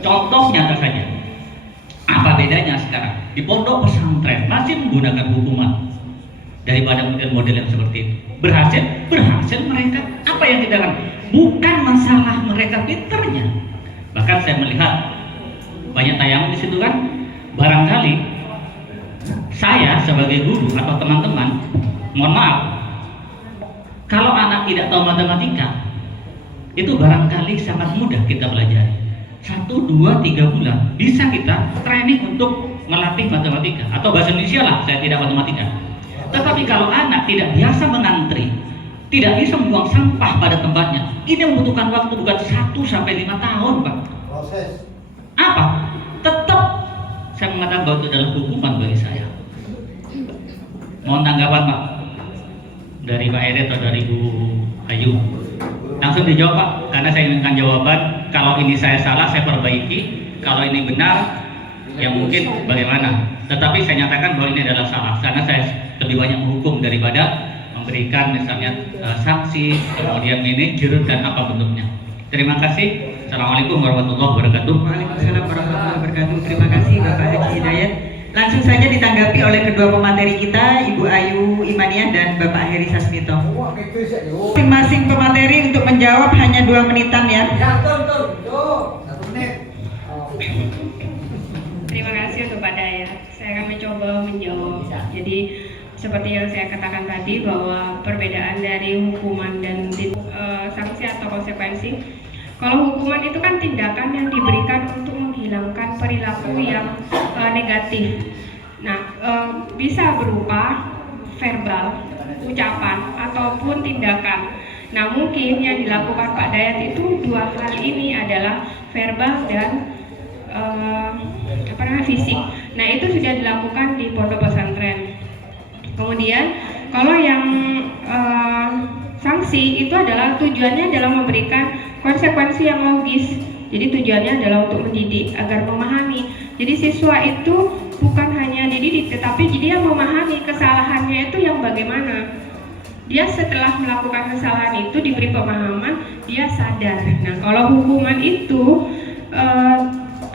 contoh nyata saja. Apa bedanya sekarang? Di pondok pesantren masih menggunakan hukuman daripada model-model yang seperti itu. Berhasil mereka. Apa yang tidak akan? Bukan masalah mereka pinternya. Bahkan saya melihat banyak tayangan di situ kan. Barangkali saya sebagai guru atau teman-teman, mohon maaf, kalau anak tidak tahu matematika, itu barangkali sangat mudah kita pelajari. 1, 2, 3 bulan bisa kita training untuk melatih matematika atau bahasa Indonesia lah, saya tidak matematika. Tetapi kalau anak tidak biasa mengantri, tidak bisa membuang sampah pada tempatnya, ini membutuhkan waktu bukan 1 sampai 5 tahun Pak. Proses. Apa? Tetap saya mengatakan bahwa itu adalah hukuman bagi saya. Mohon tanggapan Pak dari Pak Ede atau dari Bu Ayu. Langsung dijawab Pak, karena saya inginkan jawaban. Kalau ini saya salah, saya perbaiki. Kalau ini benar, ya mungkin bagaimana. Tetapi saya nyatakan bahwa ini adalah salah, karena saya lebih banyak menghukum daripada memberikan misalnya sanksi, kemudian manajer dan apa bentuknya. Terima kasih. Assalamualaikum warahmatullahi wabarakatuh. Waalaikumsalam warahmatullahi wabarakatuh. Terima kasih Bapak Haji Hidayat. Langsung saja ditanggapi oleh kedua pemateri kita, Ibu Ayu Imaniah dan Bapak Heri Sasmito. Masing-masing pemateri untuk menjawab hanya 2 menitan ya. Terima kasih untuk Pak Dayat. Saya akan mencoba menjawab. Jadi seperti yang saya katakan tadi bahwa perbedaan dari hukuman dan sanksi atau konsekuensi. Kalau hukuman itu kan tindakan yang diberikan untuk menghilangkan perilaku yang negatif. Nah, bisa berupa verbal, ucapan ataupun tindakan. Nah, mungkin yang dilakukan Pak Dayat itu 2 hal ini adalah verbal dan fisik. Nah, itu sudah dilakukan di pondok pesantren. Kemudian kalau yang sanksi itu adalah tujuannya adalah memberikan konsekuensi yang logis. Jadi tujuannya adalah untuk mendidik agar memahami. Jadi siswa itu bukan hanya dididik, tetapi dia memahami kesalahannya itu yang bagaimana. Dia setelah melakukan kesalahan itu diberi pemahaman, dia sadar. Nah, kalau hukuman itu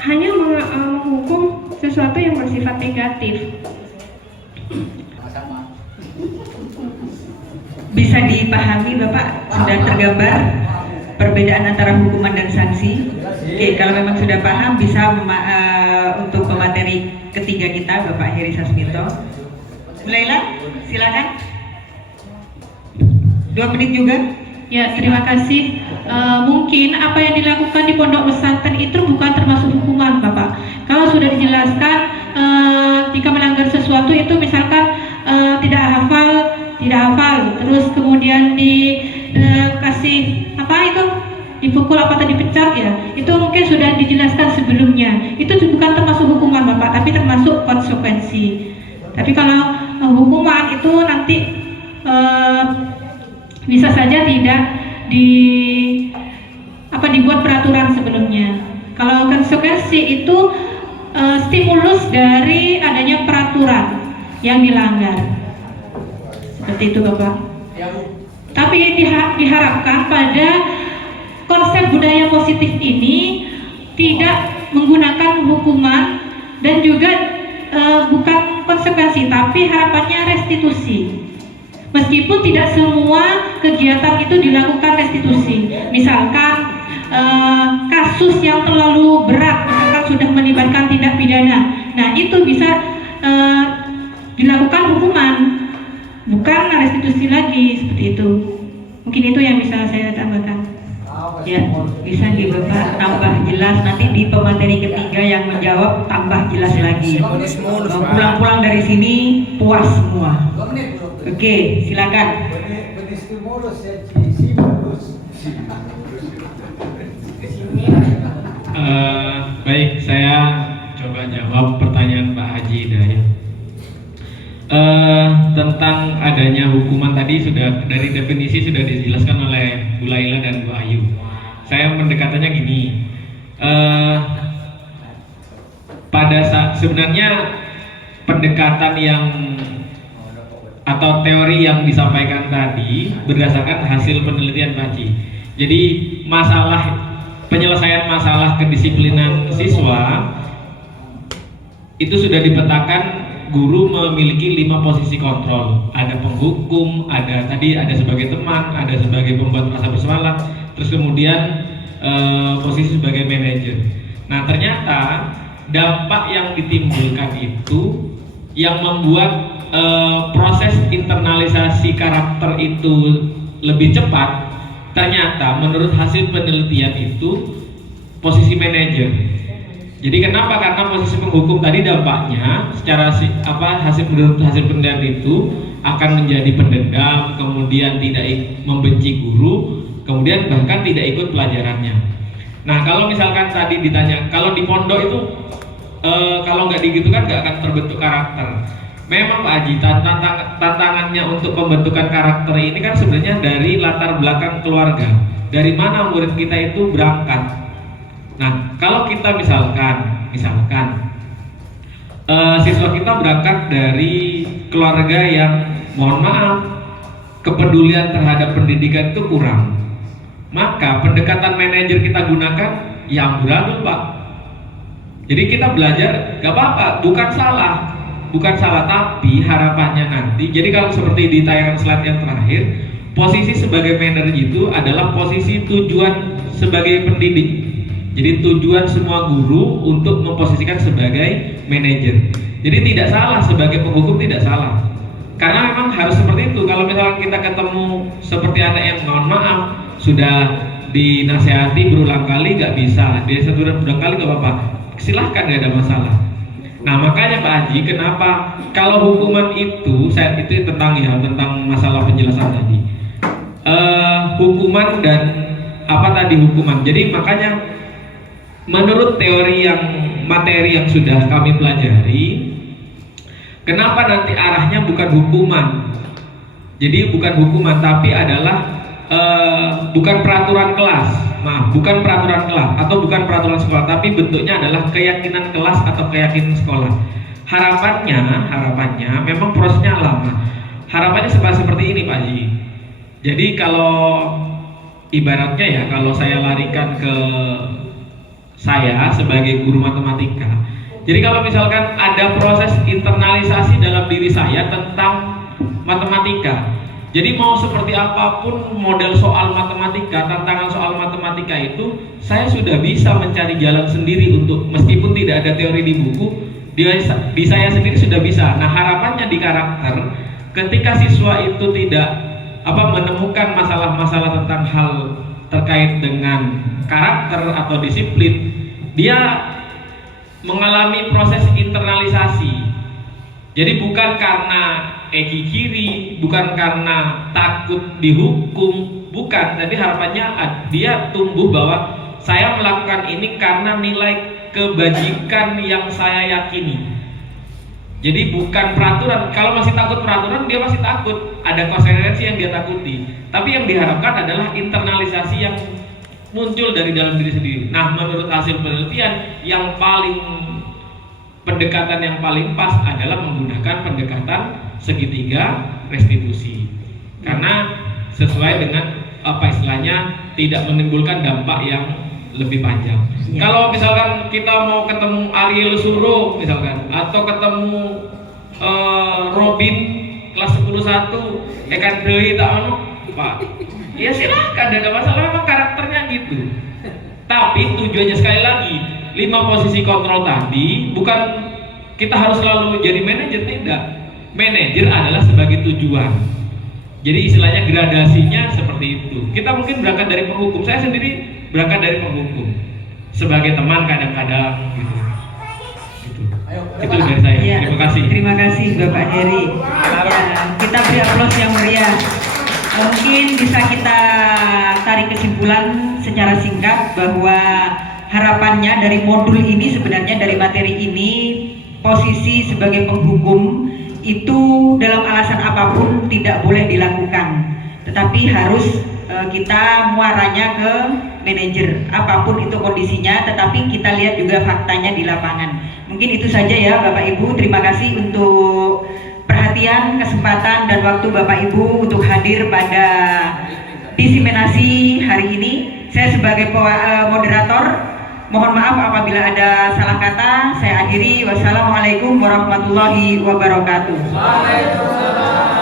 hanya menghukum sesuatu yang bersifat negatif. Bisa dipahami Bapak, sudah tergambar perbedaan antara hukuman dan sanksi. Oke, kalau memang sudah paham bisa untuk pemateri ketiga kita Bapak Heri Sasmito. Laila, silakan. 2 menit juga. Ya, terima kasih. Mungkin apa yang dilakukan di pondok pesantren itu bukan termasuk hukuman, Bapak. Kalau sudah dijelaskan, jika melanggar sesuatu itu misalkan tidak hafal, terus kemudian dikasih apa itu, dipukul apa atau dipecat ya, itu mungkin sudah dijelaskan sebelumnya. Itu bukan termasuk hukuman, Bapak, tapi termasuk konsekuensi. Tapi kalau hukuman itu nanti bisa saja tidak dibuat peraturan sebelumnya. Kalau konsekuensi itu stimulus dari adanya peraturan yang dilanggar. Seperti itu Bapak. Tapi diharapkan pada konsep budaya positif ini tidak menggunakan hukuman dan juga bukan konsekuensi, tapi harapannya restitusi. Meskipun tidak semua kegiatan itu dilakukan restitusi. Misalkan kasus yang terlalu berat, misalkan sudah melibatkan tindak pidana, nah itu bisa dilakukan hukuman, bukan restitusi lagi, seperti itu. Mungkin itu yang bisa saya tambahkan. Ya, bisa di Bapak tambah jelas, nanti di pemateri ketiga yang menjawab tambah jelas lagi. Pulang-pulang dari sini puas semua. Oke, silakan. Baik, saya coba jawab pertanyaan Pak Haji Hidayat. tentang adanya hukuman tadi sudah dari definisi sudah dijelaskan oleh Bu Laila dan Bu Ayu. Saya pendekatannya gini, pada saat sebenarnya pendekatan yang atau teori yang disampaikan tadi berdasarkan hasil penelitian Pak Haji. Jadi penyelesaian masalah kedisiplinan siswa itu sudah dipetakan. Guru memiliki 5 posisi kontrol. Ada penghukum, ada sebagai teman, ada sebagai pembuat rasa bersalah, terus kemudian posisi sebagai manajer. Nah, ternyata dampak yang ditimbulkan itu yang membuat proses internalisasi karakter itu lebih cepat. Ternyata menurut hasil penelitian itu posisi manajer. Jadi kenapa? Karena posisi penghukum tadi dampaknya secara menurut hasil penelitian itu akan menjadi pendendam, kemudian tidak membenci guru, kemudian bahkan tidak ikut pelajarannya. Nah, kalau misalkan tadi ditanya, kalau di pondok itu kalau nggak digitukan nggak akan terbentuk karakter. Memang Pak Haji, tantangannya untuk pembentukan karakter ini kan sebenarnya dari latar belakang keluarga. Dari mana murid kita itu berangkat. Nah, kalau kita misalkan siswa kita berangkat dari keluarga yang mohon maaf kepedulian terhadap pendidikan itu kurang, maka pendekatan manajer kita gunakan yang amburadul Pak. Jadi kita belajar gak apa-apa, bukan salah, tapi harapannya nanti. Jadi kalau seperti di tayangan slide yang terakhir, posisi sebagai manajer itu adalah posisi tujuan sebagai pendidik. Jadi tujuan semua guru untuk memposisikan sebagai manajer. Jadi tidak salah, sebagai penghukum tidak salah. Karena memang harus seperti itu. Kalau misalnya kita ketemu seperti anak yang mohon maaf sudah dinasehati berulang kali gak bisa, dia berulang kali gak apa-apa, silahkan, gak ada masalah. Nah, makanya Pak Haji, kenapa kalau hukuman itu tentang masalah penjelasan tadi, hukuman dan hukuman. Jadi makanya menurut materi yang sudah kami pelajari, kenapa nanti arahnya bukan hukuman. Jadi bukan hukuman, tapi adalah bukan peraturan kelas. Bukan peraturan kelas atau bukan peraturan sekolah, tapi bentuknya adalah keyakinan kelas atau keyakinan sekolah. Harapannya memang prosesnya lama. Harapannya seperti ini Pak Haji. Jadi kalau ibaratnya ya, kalau saya larikan ke saya sebagai guru matematika. Jadi kalau misalkan ada proses internalisasi dalam diri saya tentang matematika. Jadi mau seperti apapun model soal matematika, tantangan soal matematika itu, saya sudah bisa mencari jalan sendiri untuk, meskipun tidak ada teori di buku, di saya sendiri sudah bisa. Nah, harapannya di karakter, ketika siswa itu tidak menemukan masalah-masalah tentang hal terkait dengan karakter atau disiplin, dia mengalami proses internalisasi. Jadi bukan karena egi kiri, bukan karena takut dihukum, bukan. Tapi harapannya dia tumbuh bahwa saya melakukan ini karena nilai kebajikan yang saya yakini. Jadi bukan peraturan. Kalau masih takut peraturan, dia masih takut. Ada konsekuensi yang dia takuti. Tapi yang diharapkan adalah internalisasi yang muncul dari dalam diri sendiri. Nah, menurut hasil penelitian, pendekatan yang paling pas adalah menggunakan pendekatan segitiga restitusi. Karena sesuai dengan tidak menimbulkan dampak yang lebih panjang. Ya. Kalau misalkan kita mau ketemu Ariel Suro misalkan, atau ketemu Robin kelas 11 Ekan Dewi Pak, ya silakan, tidak ada masalah, memang karakternya gitu. Tapi tujuannya sekali lagi, 5 posisi kontrol tadi bukan kita harus selalu jadi manajer, tidak. Manajer adalah sebagai tujuan. Jadi istilahnya gradasinya seperti itu. Kita mungkin berangkat dari penghukum. Saya sendiri berangkat dari penghukum sebagai teman kadang-kadang gitu. Itu dari saya. Ya, terima kasih. Terima kasih Bapak Heri. Ya, kita beri aplaus yang meriah. Mungkin bisa kita tarik kesimpulan secara singkat bahwa harapannya dari modul ini, sebenarnya dari materi ini, posisi sebagai penghukum itu dalam alasan apapun tidak boleh dilakukan, tetapi harus kita muaranya ke manajer apapun itu kondisinya, tetapi kita lihat juga faktanya di lapangan. Mungkin itu saja ya Bapak Ibu. Terima kasih untuk perhatian, kesempatan dan waktu Bapak Ibu untuk hadir pada diseminasi hari ini. Saya sebagai moderator mohon maaf apabila ada salah kata. Saya akhiri. Wassalamualaikum warahmatullahi wabarakatuh. Waalaikumsalam.